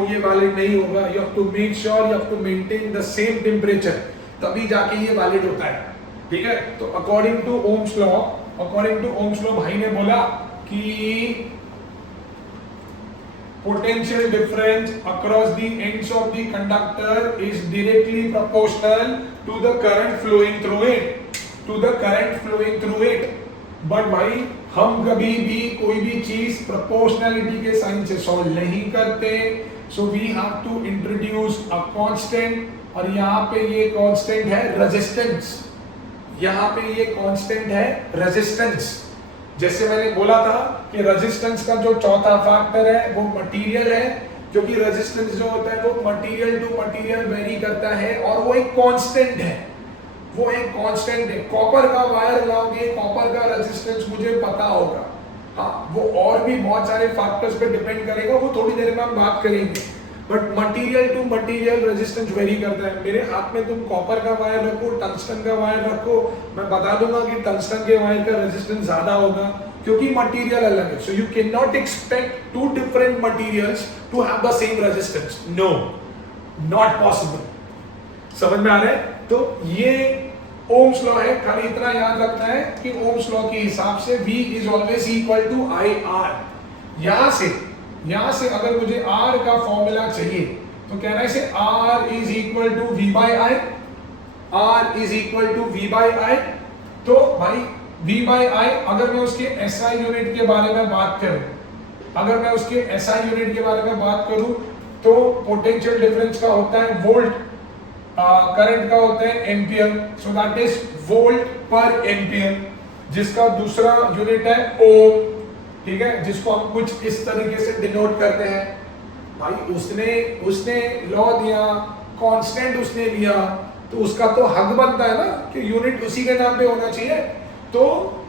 have to make sure, you have to maintain the same temperature, तभी जाके ये वैलिड होता है, ठीक है। तो अकॉर्डिंग टू ओम्स लॉ भाई ने बोला कि potential difference across the ends of the conductor is directly proportional to the current flowing through it, but भाई हम कभी भी कोई भी चीज प्रोपोर्शनलिटी के साइन से सॉल्व नहीं करते, so we have to introduce a constant और यहाँ पे ये कांस्टेंट है रेजिस्टेंस, यहाँ पे ये कांस्टेंट है रेजिस्टेंस। जैसे मैंने बोला था कि रेजिस्टेंस का जो चौथा फैक्टर है वो मटेरियल है, क्योंकि रेजिस्टेंस जो होता है वो मटेरियल टू मटेरियल वेरी करता है और वो एक कांस्टेंट है, वो एक कांस्टेंट है। कॉपर का वायर लाओगे, कॉपर का रेजिस्टेंस मुझे पता होगा, हाँ वो और भी बहुत सारे फैक्टर्स पे डिपेंड करेगा, वो थोड़ी देर में हम बात करेंगे, but material to material resistance vary करता है। मेरे हाथ में तुम कॉपर का वायर रखो, टंगस्टन का वायर रखो, मैं बता दूंगा कि टंगस्टन के वायर का रेजिस्टेंस ज्यादा होगा, क्योंकि मटेरियल अलग है। So you can not expect to different materials to have the same resistance, no, not possible. समझ में आ रहा है? तो ये ओम्स लॉ है, खाली इतना याद रखना है कि ओम्स लॉ के हिसाब से V is always equal to IR। यहां से अगर मुझे R का फॉर्मूला चाहिए तो कहना है इसे R is equal to V by I, R is equal to V by I. तो भाई V बाई आई, अगर मैं उसके SI यूनिट के बारे में बात करूं, अगर मैं उसके SI यूनिट के बारे में बात करूं तो पोटेंशियल डिफरेंस का होता है वोल्ट, करंट का होता है ampere, so that is volt पर एम्पियर, जिसका दूसरा यूनिट है ओम, ठीक है, जिसको हम कुछ इस तरीके से डिनोट करते हैं। भाई उसने लॉ दिया, कांस्टेंट उसने दिया, तो उसका तो हक बनता है ना कि यूनिट उसी के नाम पे होना चाहिए। तो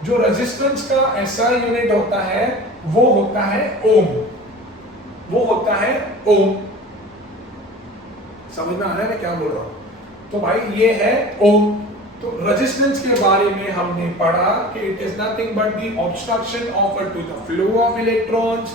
जो रेजिस्टेंस का SI यूनिट होता है वो होता है ओम, वो होता है ओम। समझ में आ रहा है मैं क्या बोल रहा हूं? तो भाई ये है ओम। तो रेजिस्टेंस के बारे में हमने पढ़ा कि it is nothing but the obstruction offered to the flow of electrons.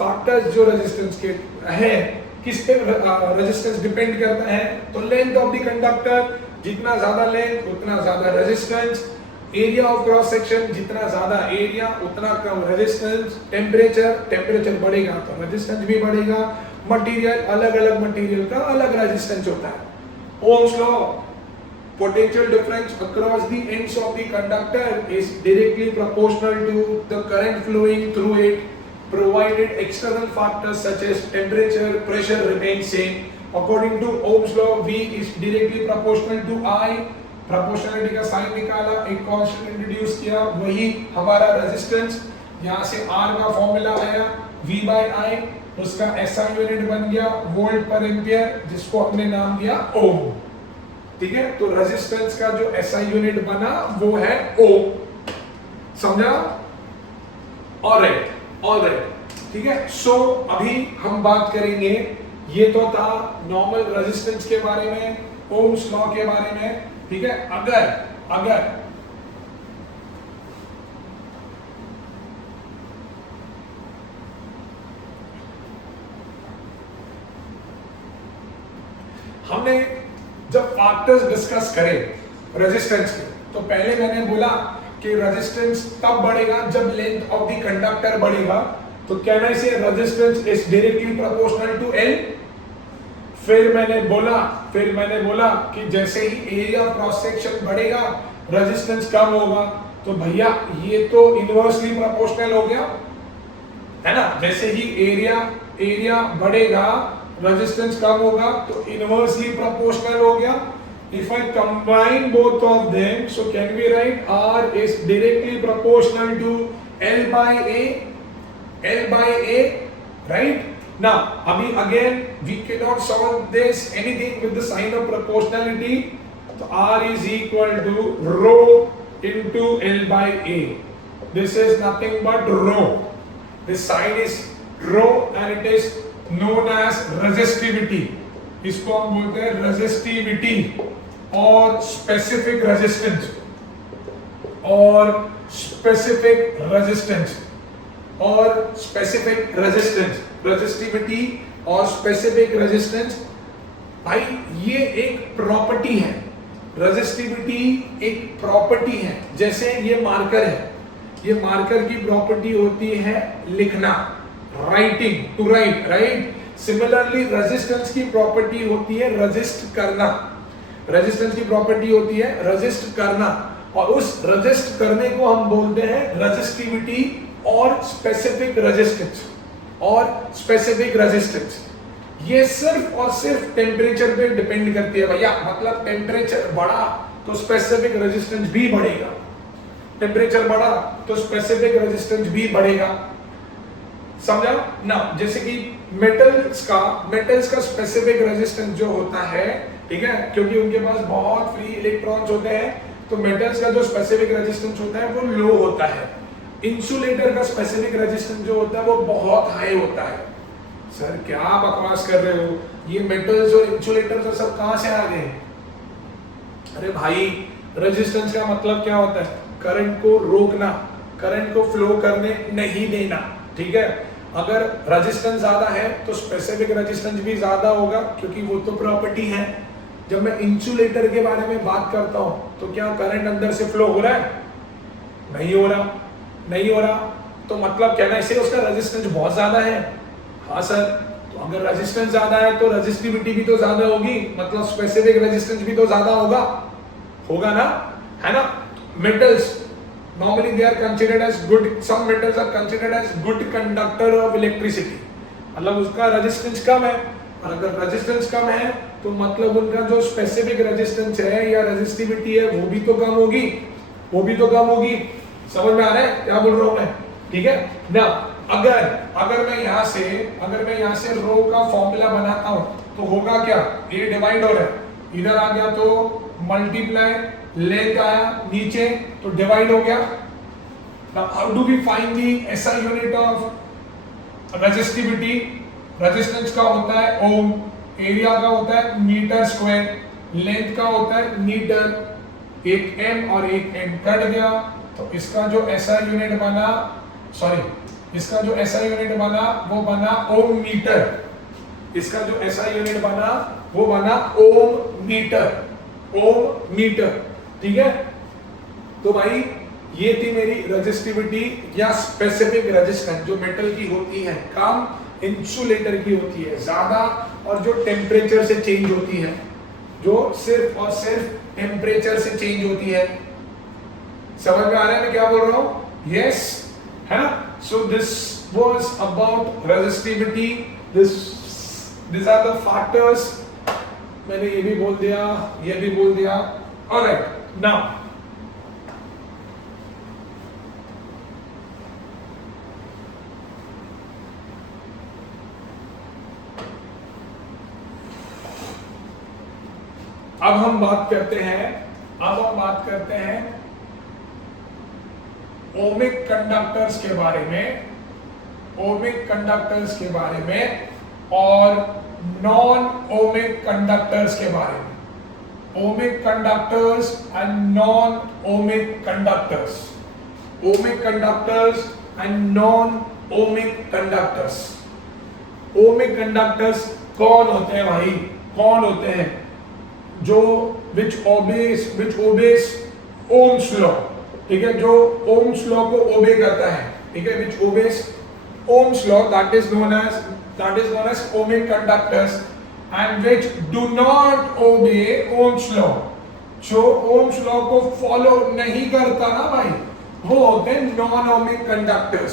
Factors जो रेजिस्टेंस के हैं, किस पे रेजिस्टेंस डिपेंड करता है? तो लेंथ ऑफ द कंडक्टर, जितना ज्यादा लेंथ उतना ज्यादा resistance. Area of cross section, जितना ज्यादा एरिया उतना कम रेजिस्टेंस। टेम्परेचर बढ़ेगा तो रेजिस्टेंस भी बढ़ेगा। मटेरियल, अलग अलग मटेरियल का अलग रेजिस्टेंस होता है। Ohm's law, potential difference across the ends of the conductor is directly proportional to the current flowing through it, provided external factors such as temperature, pressure remain same. According to Ohm's law, V is directly proportional to I. Proportionality का sign निकाला, एक constant introduce किया, वही हमारा resistance. यहाँ से R का formula आया V by I, उसका SI यूनिट बन गया वोल्ट पर एम्पियर, जिसको हमने नाम दिया ओम। ठीक है, तो रेजिस्टेंस का जो SI यूनिट बना वो है ओम। समझा? ऑलराइट, ठीक है। सो अभी हम बात करेंगे, ये तो था नॉर्मल रेजिस्टेंस के बारे में, ओम्स लॉ के बारे में, ठीक है। अगर हमने जब फैक्टर्स डिस्कस करें रेजिस्टेंस के, तो पहले मैंने बोला कि रेजिस्टेंस तब बढ़ेगा जब लेंथ ऑफ द कंडक्टर बढ़ेगा। तो कहना इसे resistance is directly proportional to L। फिर मैंने बोला कि जैसे ही एरिया ऑफ क्रॉस सेक्शन बढ़ेगा रेजिस्टेंस कम होगा। तो भैया ये तो इनवर्सली प्रोपोर्शनल हो गया है ना, जैसे ही एरिया बढ़ेगा रेजिस्टेंस कम होगा, तो इनवर्सली प्रोपोर्शनल हो गया। If I combine both of them, so can we write R is directly proportional to L by A, right? Now, again, we cannot solve this anything with the sign of proportionality. So R is equal to rho into L by A. This is nothing but rho. This sign is rho and it is known as resistivity. इसको हम बोलते हैं resistivity और specific resistance और specific resistance और specific resistance, resistivity और specific resistance. भाई ये एक प्रॉपर्टी है, रेजिस्टिविटी एक प्रॉपर्टी है। जैसे ये मार्कर है, ये मार्कर की प्रॉपर्टी होती है लिखना, writing, to write, write. Similarly resistance की प्रॉपर्टी होती है रेजिस्ट करना, रेजिस्टेंस की प्रॉपर्टी होती है रेजिस्ट करना, और उस रेजिस्ट करने को हम बोलते हैं रेजिस्टिविटी और स्पेसिफिक रेजिस्टेंस और स्पेसिफिक रेजिस्टेंस। ये सिर्फ और सिर्फ टेम्परेचर पे डिपेंड करती है भैया, मतलब टेम्परेचर बढ़ा तो स्पेसिफिक रेजिस्टेंस भी बढ़ेगा, टेम्परेचर बढ़ा तो स्पेसिफिक रेजिस्टेंस भी बढ़ेगा, समझा ना। जैसे कि मेटल्स का स्पेसिफिक रेजिस्टेंस जो होता है, ठीक है, क्योंकि उनके पास बहुत फ्री इलेक्ट्रॉन्स होते हैं, तो मेटल्स का जो स्पेसिफिक रेजिस्टेंस होता है वो लो होता है। इंसुलेटर का स्पेसिफिक रेजिस्टेंस जो होता है वो बहुत हाई होता है। सर क्या बकवास कर रहे हो, ये मेटल्स और इंसुलेटर तो सब कहां से आ गए? अरे भाई, रेजिस्टेंस का मतलब क्या होता है? करंट को रोकना, करंट को फ्लो करने नहीं देना, ठीक है। अगर रेजिस्टेंस ज्यादा है तो स्पेसिफिक रेजिस्टेंस भी ज्यादा होगा, क्योंकि वो तो प्रॉपर्टी है। जब मैं इंसुलेटर के बारे में बात करता हूं तो क्या करंट अंदर से फ्लो हो रहा है? नहीं हो रहा, नहीं हो रहा, तो मतलब कहना इसे उसका रेजिस्टेंस बहुत ज्यादा है। हाँ सर, तो अगर रेजिस्टेंस ज्यादा है तो रेजिस्टिविटी भी तो ज्यादा होगी, मतलब स्पेसिफिक रेजिस्टेंस भी तो ज्यादा होगा, होगा ना, है ना। Metals normally they are considered as good, some metals are considered as good conductor of electricity, मतलब उसका रेजिस्टेंस कम है, और अगर रेजिस्टेंस कम है तो मतलब उनका जो स्पेसिफिक रेजिस्टेंस है या रेजिस्टिविटी है वो भी तो कम होगी, वो भी तो कम होगी। समझ में आ रहा है क्या बोल रहा हूं मैं? ठीक है ना। अगर मैं यहां से रो का फॉर्मूला बनाता हूं तो होगा क्या? ये डिवाइड हो रहा है, इधर आ गया तो मल्टीप्लाई, लेंथ आया नीचे तो डिवाइड हो गया। Now how do we find the SI unit of resistivity? Resistance का होता है ओम, एरिया का होता है मीटर स्क्वायर, लेंथ का होता है मीटर, एक m और एक n कट गया, तो इसका जो SI यूनिट बना, इसका जो SI यूनिट बना वो बना ओम मीटर, इसका जो SI यूनिट बना वो बना ओम मीटर, ओम मीटर, ठीक है। तो भाई ये थी मेरी रेजिस्टिविटी या स्पेसिफिक रेजिस्टेंस, जो मेटल की होती है कम, इंसुलेटर की होती है ज्यादा, और जो टेम्परेचर से चेंज होती है, जो सिर्फ और सिर्फ टेम्परेचर से चेंज होती है। समझ में आ रहा है मैं क्या बोल रहा हूं? यस, है ना। So this was about resistivity, this are the factors. मैंने ये भी बोल दिया, ये भी बोल दिया। ऑलराइट, नाउ अब हम बात करते हैं ओमिक कंडक्टर्स के बारे में, ओमिक कंडक्टर्स के बारे में और नॉन ओमिक कंडक्टर्स के बारे में। Ohmic conductors and non ohmic conductors, ohmic conductors and non ohmic conductors. Ohmic conductors कौन होते हैं भाई? कौन होते हैं? जो which obeys Ohm's law, ठीक है, जो Ohm's law को ओबे करता है, ठीक है, which obeys Ohm's law, that is known as ohmic conductors, and which do not obey Ohm's law, जो Ohm's law को फॉलो नहीं करता ना भाई, वो होते हैं नॉन ओमिक कंडक्टर्स,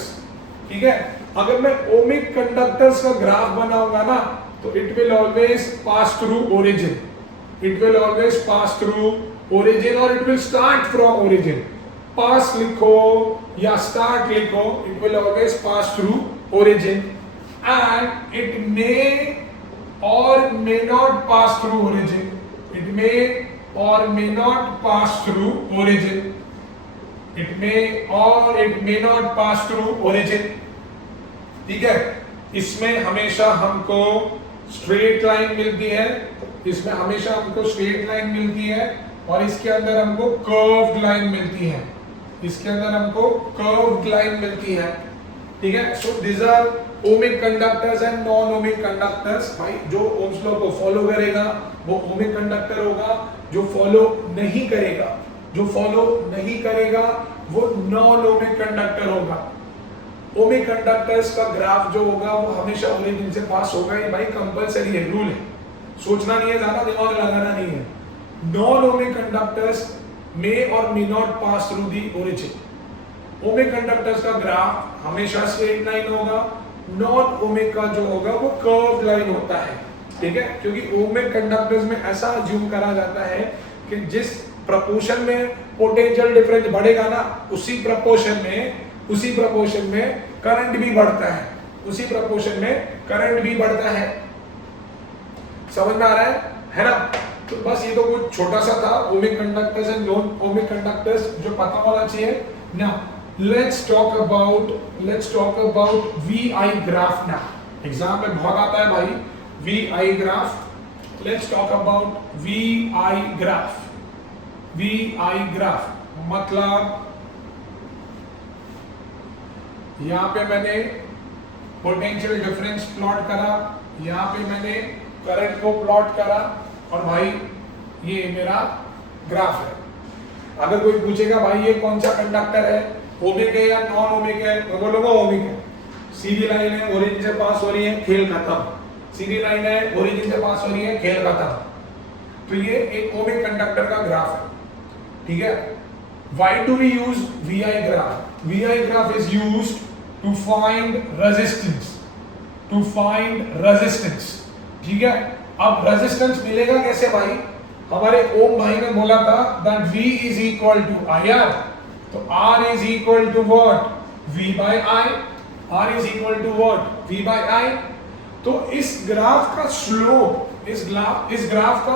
ठीक है। अगर मैं ओमिक कंडक्टर्स का ग्राफ बनाऊंगा ना तो it will always pass through origin, it will always pass through origin or it will start from origin. Pass लिखो या start लिखो, it will always pass through origin and it may or may not pass through origin. It may or may not pass through origin. It may or it may not pass through origin. ठीक है, इसमें हमेशा हमको straight line मिलती है, इसमें हमेशा हमको स्ट्रेट लाइन मिलती है, और इसके अंदर हमको कर्व्ड लाइन मिलती है, इसके अंदर हमको कर्व्ड लाइन मिलती है, ठीक है। So this are ohmic conductors and non ohmic conductors. भाई जो ओम्स लॉ को फॉलो करेगा वो ओमिक कंडक्टर होगा, जो फॉलो नहीं करेगा वो नॉन ओमिक कंडक्टर होगा। ओमिक कंडक्टर्स का ग्राफ जो होगा वो हमेशा ओरिजिन से पास होगा, ये भाई कंपलसरी है, रूल है, सोचना नहीं है, ज्यादा दिमाग लगाना नहीं है। नॉन ओमिक कंडक्टर्स मे और may not pass through the origin. Ohmic conductors का ग्राफ हमेशा स्ट्रेट लाइन होगा, नॉन ओमिक का जो होगा वो कर्व लाइन होता है, ठीक है, क्योंकि ओमिक कंडक्टर्स में ऐसा अज्यूम करा जाता है कि जिस प्रपोर्शन में पोटेंशियल डिफरेंस बढ़ेगा ना, उसी प्रपोर्शन में करंट भी बढ़ता है, उसी प्रपोर्शन में करंट भी बढ़ता है। समझ में आ रहा है ना? तो बस ये तो कुछ छोटा सा था ohmic conductors and non ohmic conductors जो पता होना चाहिए ना। Let's talk about VI graph ना। एग्जाम में बहुत आता है भाई VI graph. Let's talk about VI graph. मतलब यहां पे मैंने पोटेंशियल डिफरेंस प्लॉट करा, यहां पे मैंने करंट को प्लॉट करा, और भाई ये मेरा ग्राफ है। अगर कोई पूछेगा भाई ये कौन सा कंडक्टर है, ओमिक है या नॉन ओमिक है, तो बोलूंगा ओमिक है। सीधी लाइन है, ओरिजिन से पास हो रही है, खेल खत्म। सीधी लाइन है, ओरिजिन से पास हो रही है, खेल खत्म। तो ये एक ओमिक कंडक्टर का ग्राफ है, ठीक है। Why do we use VI graph? VI graph is used to find resistance, ठीक है। अब रेजिस्टेंस मिलेगा कैसे भाई? हमारे ओम भाई ने बोला था that V is equal to IR, तो R is equal to what? V by I। R is equal to what? V by I। तो इस ग्राफ का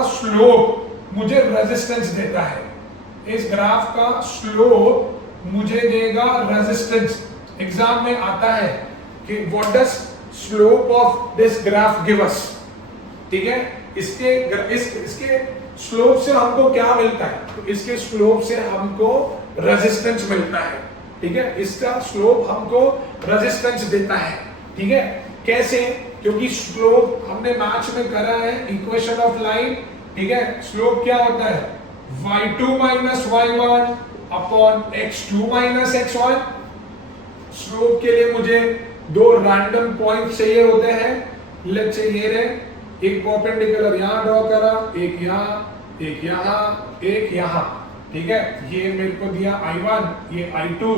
स्लोप मुझे रेजिस्टेंस देता है, इस ग्राफ का स्लोप मुझे देगा रेजिस्टेंस। एग्जाम में आता है कि what does slope of this graph give us, ठीक है। इसके स्लोप से हमको क्या मिलता है? तो इसके स्लोप से हमको रेजिस्टेंस मिलता है, ठीक है। इसका स्लोप हमको रेजिस्टेंस देता है, ठीक है। कैसे? क्योंकि स्लोप हमने मैच में करा है इक्वेशन ऑफ लाइन, ठीक है। स्लोप क्या होता है? y2 minus y1 upon x2 minus x1। Slope के लिए मुझे दो रैंडम पॉइंट चाहिए होते हैं। लेट्स से ये रहे, एक परपेंडिकुलर यहां ड्रॉ करा, एक यहां, एक यहां, एक यहां, ठीक है। ये मेरे को दिया I1, ये I2,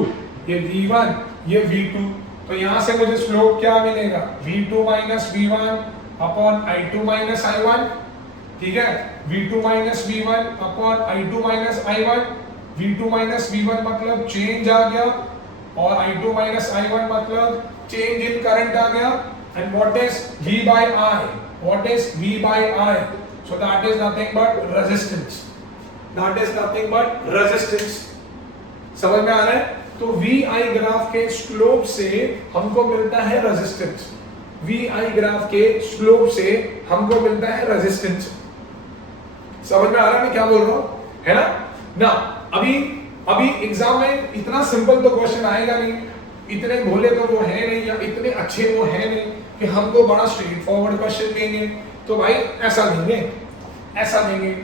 ये V1, ये V2। तो यहां से मुझे स्लोप क्या मिलेगा? V2 minus V1 upon I2 minus I1, ठीक है। V2 minus V1 upon I2 minus I1। V2 minus V1 मतलब चेंज आ गया, और I2 minus I1 मतलब चेंज इन करंट आ गया। And what is V by I? What is V by I? So that is nothing but resistance. That is nothing but resistance. समझ में आ रहा है? तो VI ग्राफ के स्लोप से हमको मिलता है रेजिस्टेंस। VI ग्राफ के स्लोप से हमको मिलता है रेजिस्टेंस। समझ में आ रहा है मैं क्या बोल रहा हूं, है ना? अभी एग्जाम में इतना सिंपल तो क्वेश्चन आएगा नहीं, इतने भोले तो वो है नहीं, या इतने अच्छे वो है नहीं कि हमको बड़ा स्ट्रेट फॉरवर्ड क्वेश्चन देंगे। तो भाई ऐसा देंगे।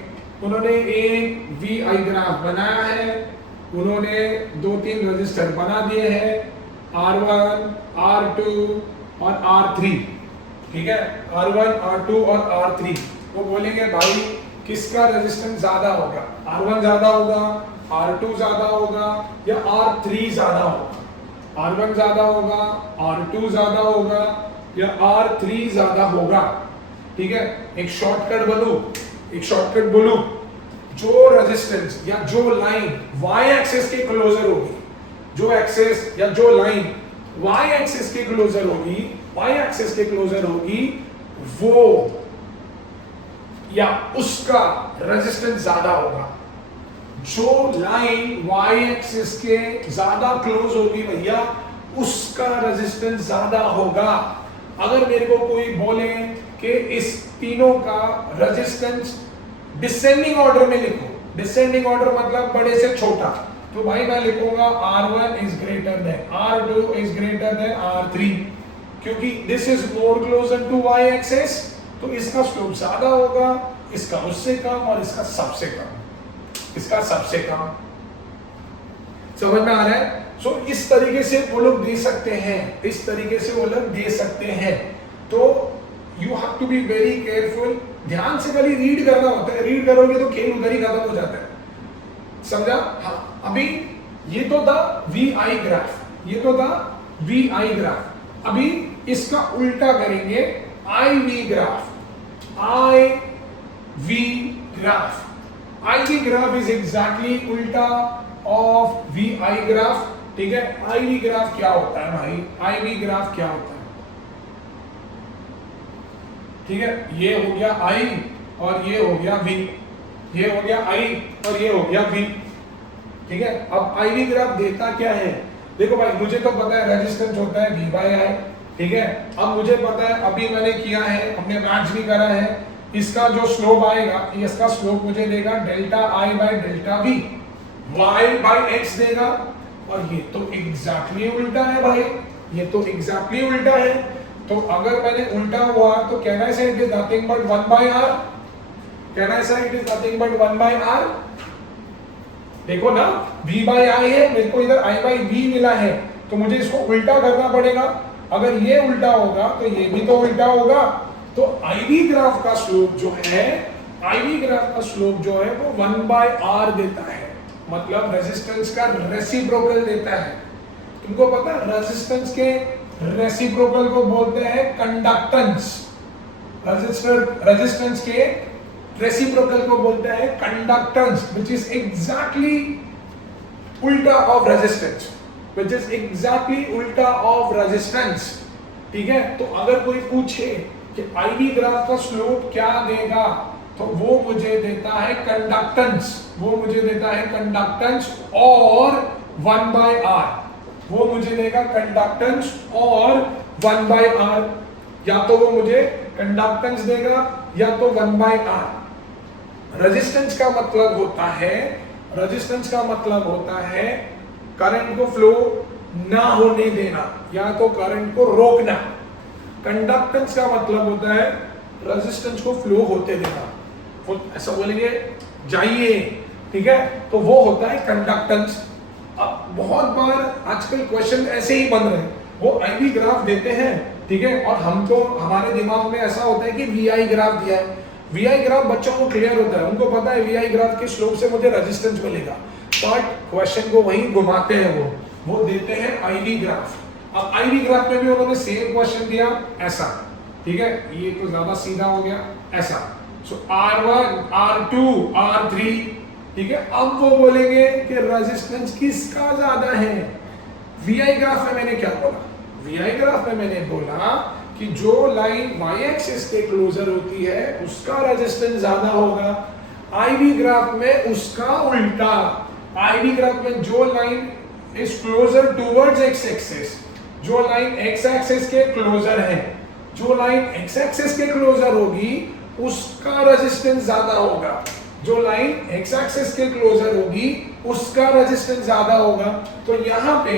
उन्होंने एक VI ग्राफ बनाया है, उन्होंने 2-3 रजिस्टर बना दिए हैं, R1, R2 और R3, ठीक है। R1, R2 और R3। वो बोलेंगे भाई किसका रेजिस्टेंस ज्यादा होगा? R1 ज्यादा होगा, R2 ज्यादा होगा, या R3 ज्यादा होगा? R1 ज्यादा होगा, R2 ज्यादा होगा, या R3 ज्यादा होगा, ठीक है। एक शॉर्टकट बोलूं, जो रेजिस्टेंस या जो लाइन y एक्सिस के क्लोजर होगी, जो एक्सिस या जो लाइन y एक्सिस के क्लोजर होगी, वो या उसका रेजिस्टेंस ज्यादा होगा। जो लाइन y एक्सिस के ज्यादा क्लोज होगी भैया, उसका रेजिस्टेंस ज्यादा होगा। अगर मेरे को कोई बोले कि इस तीनों का रेजिस्टेंस डिसेंडिंग ऑर्डर में लिखो, डिसेंडिंग ऑर्डर मतलब बड़े से छोटा, तो भाई मैं लिखूंगा R1 is greater than R2 is greater than R3, क्योंकि this is more closer to y axis, तो इसका स्लोप ज्यादा होगा, इसका उससे कम, और इसका सबसे कम। समझ में आ रहा है? सो इस तरीके से वो लोग दे सकते हैं, तो you have to be very careful. ध्यान से खाली रीड करना होता है, रीड करोगे तो खेल उधर ही खत्म हो जाता है, समझा? हाँ, अभी ये तो था VI ग्राफ, अभी इसका उल्टा करेंगे, I V graph, I V graph, I V graph is exactly उल्टा ऑफ वी आई ग्राफ, ठीक है। आई वी ग्राफ क्या होता है भाई, आई वी ग्राफ क्या होता है, ठीक है, ये हो गया आई और ये हो गया वी, ये हो गया आई और ये हो गया वी, ठीक है। अब आई वी ग्राफ देता क्या है, देखो भाई मुझे तो पता है रेजिस्टेंस होता है वी बाय आई, ठीक है। अब मुझे पता है, अभी मैंने किया है, हमने मैच भी करा है, इसका जो स्लोप आएगा, इसका स्लोप मुझे देगा delta I by delta V, Y by X देगा, और ये तो एग्जैक्टली उल्टा है भाई, ये तो एग्जैक्टली उल्टा है। तो अगर मैंने उल्टा हुआ तो कहना है it is nothing but 1 by R, कहना है it is nothing but 1 by R. देखो ना, v बाय आई है, मेरे को इधर i बाय v मिला है, तो मुझे इसको उल्टा करना पड़ेगा। अगर ये उल्टा होगा तो ये भी तो उल्टा होगा। तो IV ग्राफ का स्लोप जो है, IV ग्राफ का स्लोप जो है वो 1 बाय r देता है, मतलब रेजिस्टेंस का रेसिप्रोकल देता है। तुमको पता है रेजिस्टेंस के रेसिप्रोकल को बोलते हैं कंडक्टेंस, रेजिस्टेंस के रेसिप्रोकल को बोलते हैं कंडक्टेंस, व्हिच इज एग्जैक्टली उल्टा of resistance, which is exactly उल्टा ऑफ रेजिस्टेंस, ठीक है। तो अगर कोई पूछे कि आईवी ग्राफ का स्लोप क्या देगा, तो वो मुझे देता है कंडक्टेंस, वो मुझे देता है कंडक्टेंस और 1 बाय आर, वो मुझे देगा कंडक्टेंस और 1 बाय आर, या तो वो मुझे कंडक्टेंस देगा या तो 1 बाय आर। रेजिस्टेंस का मतलब होता है, रेजिस्टेंस का मतलब होता है करंट को फ्लो ना होने देना या तो करंट को रोकना। कंडक्टेंस का मतलब होता है रेजिस्टेंस को फ्लो होते देना, वो ऐसा बोलेंगे जाइए, ठीक है, तो वो होता है कंडक्टेंस। अब बहुत बार आजकल क्वेश्चन ऐसे ही बन रहे हैं, वो आईवी ग्राफ देते हैं, ठीक है, और हम तो हमारे दिमाग में ऐसा होता है कि वीआई ग्राफ दिया है, वीआई ग्राफ बच्चों को क्लियर होता है, उनको पता है वीआई ग्राफ के स्लोप से मुझे रेजिस्टेंस मिलेगा, बट क्वेश्चन को वही घुमाते हैं, वो देते हैं आईवी ग्राफ। अब आईवी ग्राफ में भी उन्होंने सेम क्वेश्चन दिया ऐसा, ठीक है, ये तो ज्यादा सीधा हो गया ऐसा, सो R1 R2 R3, ठीक है। अब वो बोलेंगे कि रेजिस्टेंस किसका ज्यादा है। वीआई ग्राफ में मैंने क्या बोला, वीआई ग्राफ में मैंने बोला कि जो लाइन वाई एक्सिस के क्लोजर होती है उसका रेजिस्टेंस ज्यादा होगा, आईवी ग्राफ में उसका उल्टा, आईवी ग्राफ में जो line is closure towards x axis, जो लाइन एक्स एक्सिस के क्लोजर है, जो लाइन एक्स एक्सिस के क्लोजर होगी उसका रेजिस्टेंस ज्यादा होगा, जो लाइन एक्स एक्सिस के क्लोजर होगी उसका रेजिस्टेंस ज्यादा होगा। तो यहाँ पे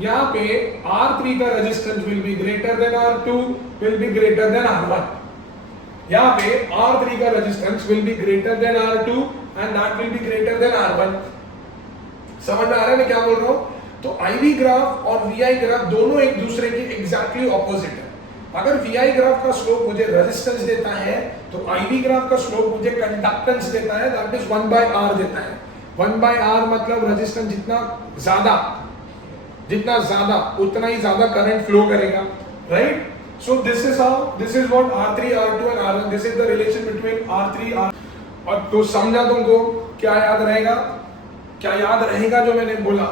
R3 का resistance will be greater than R2 will be greater than R1, यहाँ पे R3 का resistance will be greater than R2 and that will be greater than R1। समझ में आ रहा है मैं क्या बोल रहा हूँ। तो आईवी ग्राफ और वीआई ग्राफ दोनों एक दूसरे के एग्जैक्टली ऑपोजिट है। अगर वीआई ग्राफ का स्लोप मुझे रेजिस्टेंस देता है तो आईवी ग्राफ का स्लोप मुझे कंडक्टेंस देता है, दैट इज 1 बाय आर देता है। 1 बाय आर मतलब रेजिस्टेंस जितना ज्यादा उतना ही ज्यादा करंट फ्लो करेगा, right. So this is what R3 R2 and R1, this is the relation between R3 R। और तो समझा तुमको, क्या याद रहेगा जो मैंने बोला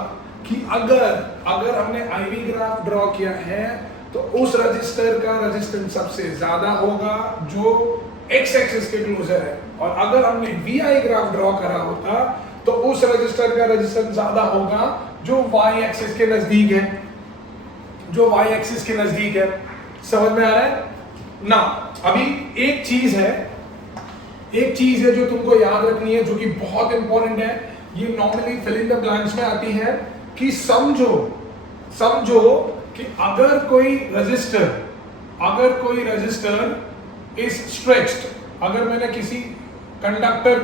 कि अगर हमने आईवी ग्राफ ड्रॉ किया है तो उस रजिस्टर का रेजिस्टेंस सबसे ज्यादा होगा जो एक्स एक्सिस के क्लोजर है, और अगर हमने वीआई ग्राफ ड्रॉ करा होता तो उस रजिस्टर का रेजिस्टेंस ज्यादा होगा जो वाई एक्सिस के नजदीक है, जो वाई एक्सिस के नजदीक है। समझ में आ रहा है ना। अभी एक चीज है जो तुमको याद रखनी है, जो कि बहुत इंपॉर्टेंट है, ये normally fill in the blanks में आती है कि समझो कि अगर कोई रजिस्टर इज स्ट्रेच्ड, अगर मैंने किसी कंडक्टर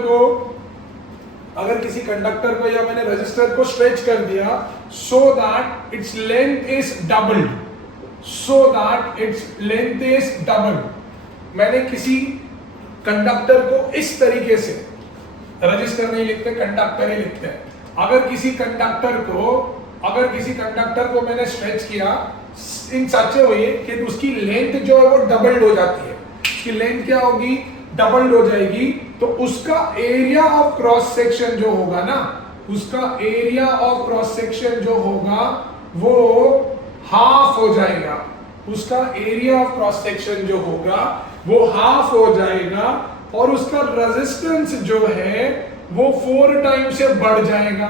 को या मैंने रजिस्टर को स्ट्रेच कर दिया so that its length is doubled, मैंने किसी कंडक्टर को इस तरीके से, रजिस्टर नहीं लिखते कंडक्टर ही लिखते हैं, अगर किसी कंडक्टर को मैंने स्ट्रेच किया इन सच ए वे कि उसकी लेंथ जो है वो डबल्ड हो जाती है। उसकी लेंथ क्या होगी? डबल्ड हो जाएगी। तो उसका एरिया ऑफ क्रॉस सेक्शन जो होगा ना, उसका एरिया ऑफ क्रॉस सेक्शन जो होगा वो हाफ हो जाएगा। उसका एरिया ऑफ क्रॉस सेक्शन जो होगा वो हाफ हो जाएगा और उसका रेजिस्टेंस जो है वो 4 टाइम से बढ़ जाएगा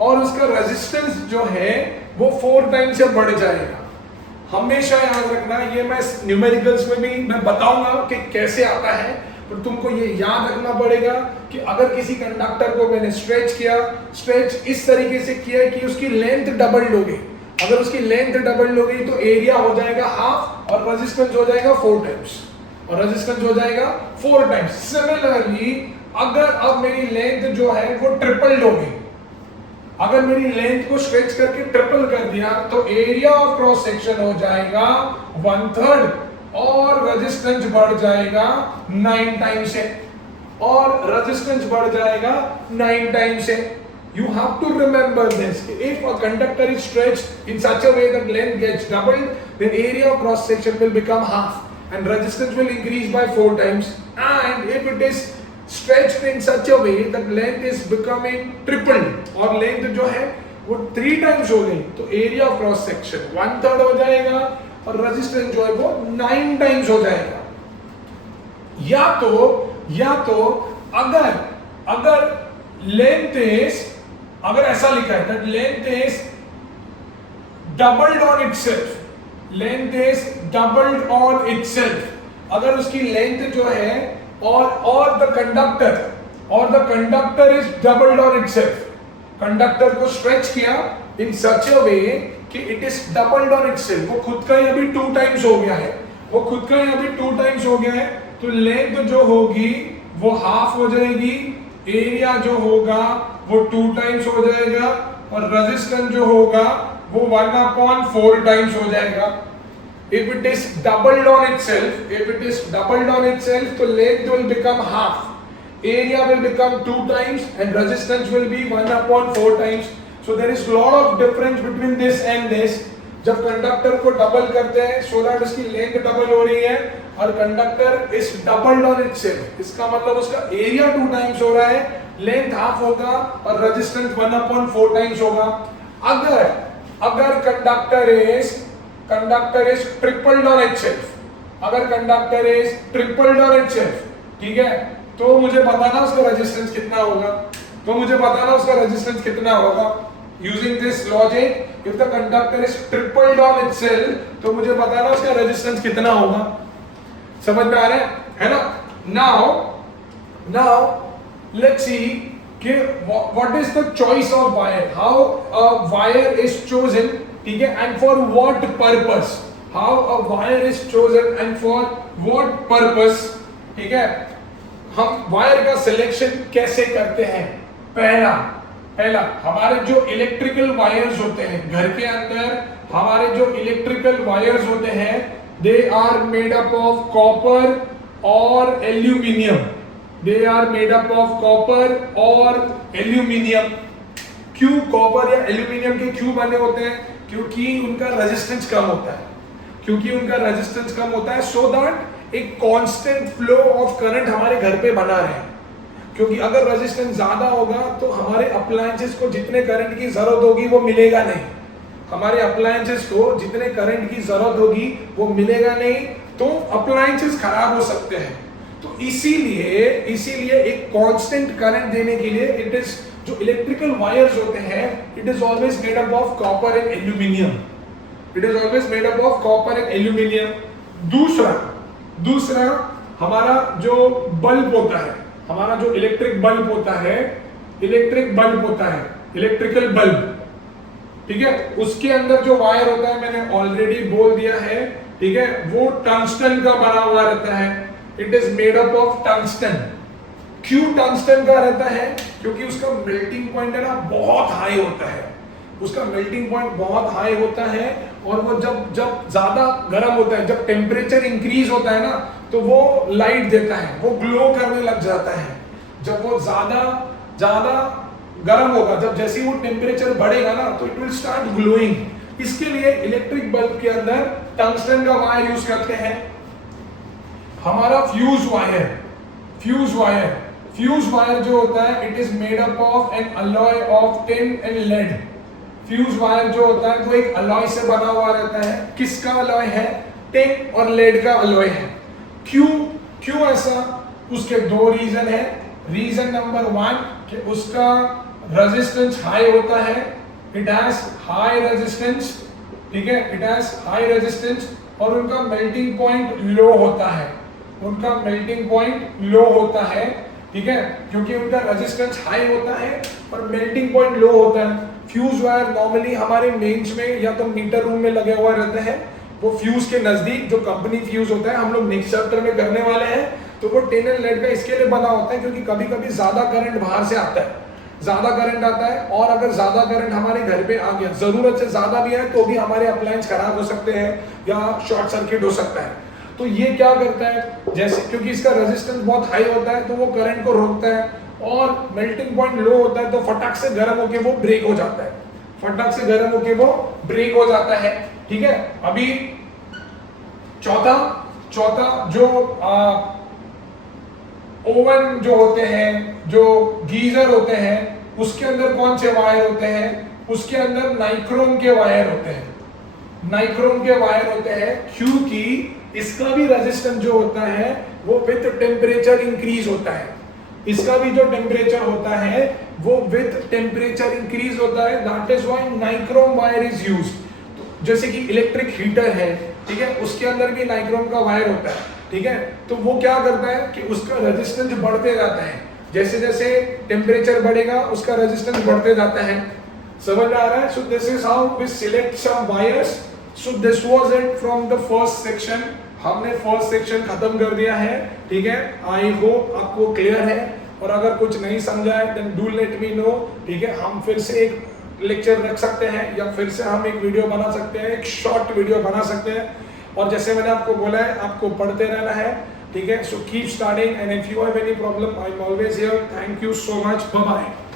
और उसका रेजिस्टेंस जो है वो 4 टाइम से बढ़ जाएगा। हमेशा याद रखना, ये मैं न्यूमेरिकल्स में भी मैं बताऊंगा कि कैसे आता है, पर तुमको ये याद रखना पड़ेगा कि अगर किसी कंडक्टर को मैंने स्ट्रेच किया, स्ट्रेच इस तरीके से किया कि उसकी लेंथ डबल हो गई। अगर उसकी लेंथ डबल हो गई तो एरिया हो जाएगा हाफ और रेजिस्टेंस हो जाएगा 4 टाइम्स और रेजिस्टेंस हो जाएगा 4 टाइम्स। सिमिलरली अगर अब मेरी लेंथ जो है वो ट्रिपल हो गई, अगर मेरी लेंथ को स्ट्रेच करके ट्रिपल कर दिया तो एरिया ऑफ क्रॉस सेक्शन हो जाएगा 1/3 और रेजिस्टेंस बढ़ जाएगा 9 टाइम से और रेजिस्टेंस बढ़ जाएगा 9 टाइम से। You have to remember this. If a conductor is stretched in such a way that length gets doubled, then area of cross section will become half and resistance will increase by 4 times. And if it is stretched in such a way that length is becoming tripled और length जो है वो 3 times हो गई तो area of cross section 1/3 हो जाएगा और resistance जो है वो 9 times हो जाएगा। या तो अगर length is, अगर ऐसा लिखा है that length is doubled on itself, length is doubled on itself, अगर उसकी length जो है और the conductor is doubled on itself, conductor को स्ट्रेच किया in such a way कि it is doubled on itself, वो खुद का ही अभी 2 टाइम्स हो गया है, वो खुद का ही अभी 2 टाइम्स हो गया है, तो लेंथ जो होगी वो हाफ हो जाएगी, एरिया जो होगा वो 2 टाइम्स हो जाएगा और रेजिस्टेंस जो होगा वो 1/4 टाइम्स हो जाएगा। If it is doubled on itself, तो length will become half, area will become 2 times and resistance will be 1/4 times. So there is lot of difference between this and this. जब conductor को double करते हैं so that उसकी length double हो रही है और conductor is doubled on itself, इसका मतलब उसका एरिया 2 टाइम्स हो रहा है, लेंथ हाफ होगा और रेजिस्टेंस 1/4 टाइम्स होगा। अगर conductor is tripled on itself, अगर conductor is tripled on itself, ठीक है, तो मुझे बताना उसका रेजिस्टेंस कितना होगा, using this logic, if the conductor is tripled on itself, तो मुझे बताना उसका रेजिस्टेंस कितना होगा। समझ में आ रहा है ना? Now let's see कि what is the choice of wire, how a wire is chosen, ठीक है, and for what purpose, how a wire is chosen and for what purpose, ठीक है। हम वायर का सिलेक्शन कैसे करते हैं? पहला हमारे जो इलेक्ट्रिकल वायर्स होते हैं घर के अंदर, हमारे जो इलेक्ट्रिकल वायर्स होते हैं they are made up of copper और एल्यूमिनियम, क्यों कॉपर या एल्यूमिनियम के क्यों बने होते हैं? क्योंकि उनका रेजिस्टेंस कम होता है, सो दैट एक कांस्टेंट फ्लो ऑफ करंट हमारे घर पे बना रहे। क्योंकि अगर रेजिस्टेंस ज्यादा होगा तो हमारे अप्लायंसेस को जितने करंट की जरूरत होगी वो मिलेगा नहीं, हमारे अप्लायंसेस को जितने करंट की जरूरत होगी वो मिलेगा नहीं, तो अप्लायंसेस खराब हो सकते हैं। तो इसीलिए एक कांस्टेंट करंट देने के लिए इट इज जो इलेक्ट्रिकल वायर्स होते हैं it is always made up of copper and aluminium. दूसरा हमारा जो बल्ब होता है, हमारा जो इलेक्ट्रिकल बल्ब होता है, ठीक है, उसके अंदर जो वायर होता है मैंने ऑलरेडी बोल दिया है, ठीक है, वो टंगस्टन का बना हुआ रहता है, it is made up of tungsten. क्यों टंगस्टन का रहता है? क्योंकि उसका मेल्टिंग पॉइंट है ना बहुत हाई होता है, उसका मेल्टिंग पॉइंट बहुत हाई होता है और वो जब ज्यादा गर्म होता है, जब टेम्परेचर इंक्रीज होता है ना तो वो लाइट देता है, वो ग्लो करने लग जाता है। जब वो ज्यादा गर्म होगा, जब जैसे वो टेम्परेचर बढ़ेगा ना तो इट विल स्टार्ट ग्लोइंग, इसके लिए इलेक्ट्रिक बल्ब के अंदर टंगस्टन का वायर यूज करते हैं। हमारा फ्यूज वायर जो होता है it is made up of an alloy of tin and lead. Fuse wire जो होता है वो एक अलॉय से बना हुआ रहता है। किसका अलॉय है? टिन और लेड का अलॉय है। क्यों ऐसा? उसके दो रीजन है। रीजन नंबर 1 कि उसका रेजिस्टेंस हाई होता है, इट हैज हाई रेजिस्टेंस, ठीक है, इट हैज हाई रेजिस्टेंस, और उनका मेल्टिंग पॉइंट लो होता है, ठीक है, क्योंकि उनका रेजिस्टेंस हाई होता है और मेल्टिंग पॉइंट लो होता है। फ्यूज वायर नॉर्मली हमारे मेंस में या तो मीटर रूम में लगे हुए रहते हैं, वो फ्यूज के नजदीक जो कंपनी फ्यूज होता है, हम लोग नेक्स्ट चैप्टर में करने वाले हैं, तो वो टिन एंड लेड का इसके लिए बना होता है क्योंकि कभी कभी ज्यादा करंट बाहर से आता है, और अगर ज्यादा करंट हमारे घर पे आ गया, जरूरत से ज्यादा भी है तो भी हमारे अप्लायंस खराब हो सकते हैं या शॉर्ट सर्किट हो सकता है। तो ये क्या करता है, जैसे क्योंकि इसका रेजिस्टेंस बहुत हाई होता है तो वो करंट को रोकता है और मेल्टिंग पॉइंट लो होता है तो फटाक से गर्म होके वो ब्रेक हो जाता है, ठीक है। अभी चौथा जो ओवन जो होते हैं, जो गीजर होते हैं, उसके अंदर कौन से वायर होते हैं? उसके अंदर नाइक्रोम के वायर होते हैं, क्योंकि इसका भी रेजिस्टेंस जो होता है वो विद टेम्परेचर इंक्रीज होता है। इसका भी जो टेम्परेचर होता है वो विद टेम्परेचर इंक्रीज होता है, that is why nichrome wire is used. जैसे कि इलेक्ट्रिक हीटर है, ठीक है, उसके अंदर भी नाइक्रोम का वायर होता है, ठीक है। तो वो क्या करता है कि उसका रेजिस्टेंस बढ़ते जाता है, जैसे जैसे टेम्परेचर बढ़ेगा उसका रेजिस्टेंस बढ़ते जाता है। समझ में आ रहा है? So this is how we select some wires. So this was it from the first section. हमने फर्स्ट सेक्शन खत्म कर दिया है, ठीक है। आई होप आपको क्लियर है, और अगर कुछ नहीं समझा है then do let me know, ठीक है। हम फिर से एक लेक्चर रख सकते हैं या फिर से हम एक वीडियो बना सकते हैं, एक शॉर्ट वीडियो बना सकते हैं, और जैसे मैंने आपको बोला है आपको पढ़ते रहना है, ठीक है। So keep studying and if you have any problem I am always here. Thank you so much, bye bye.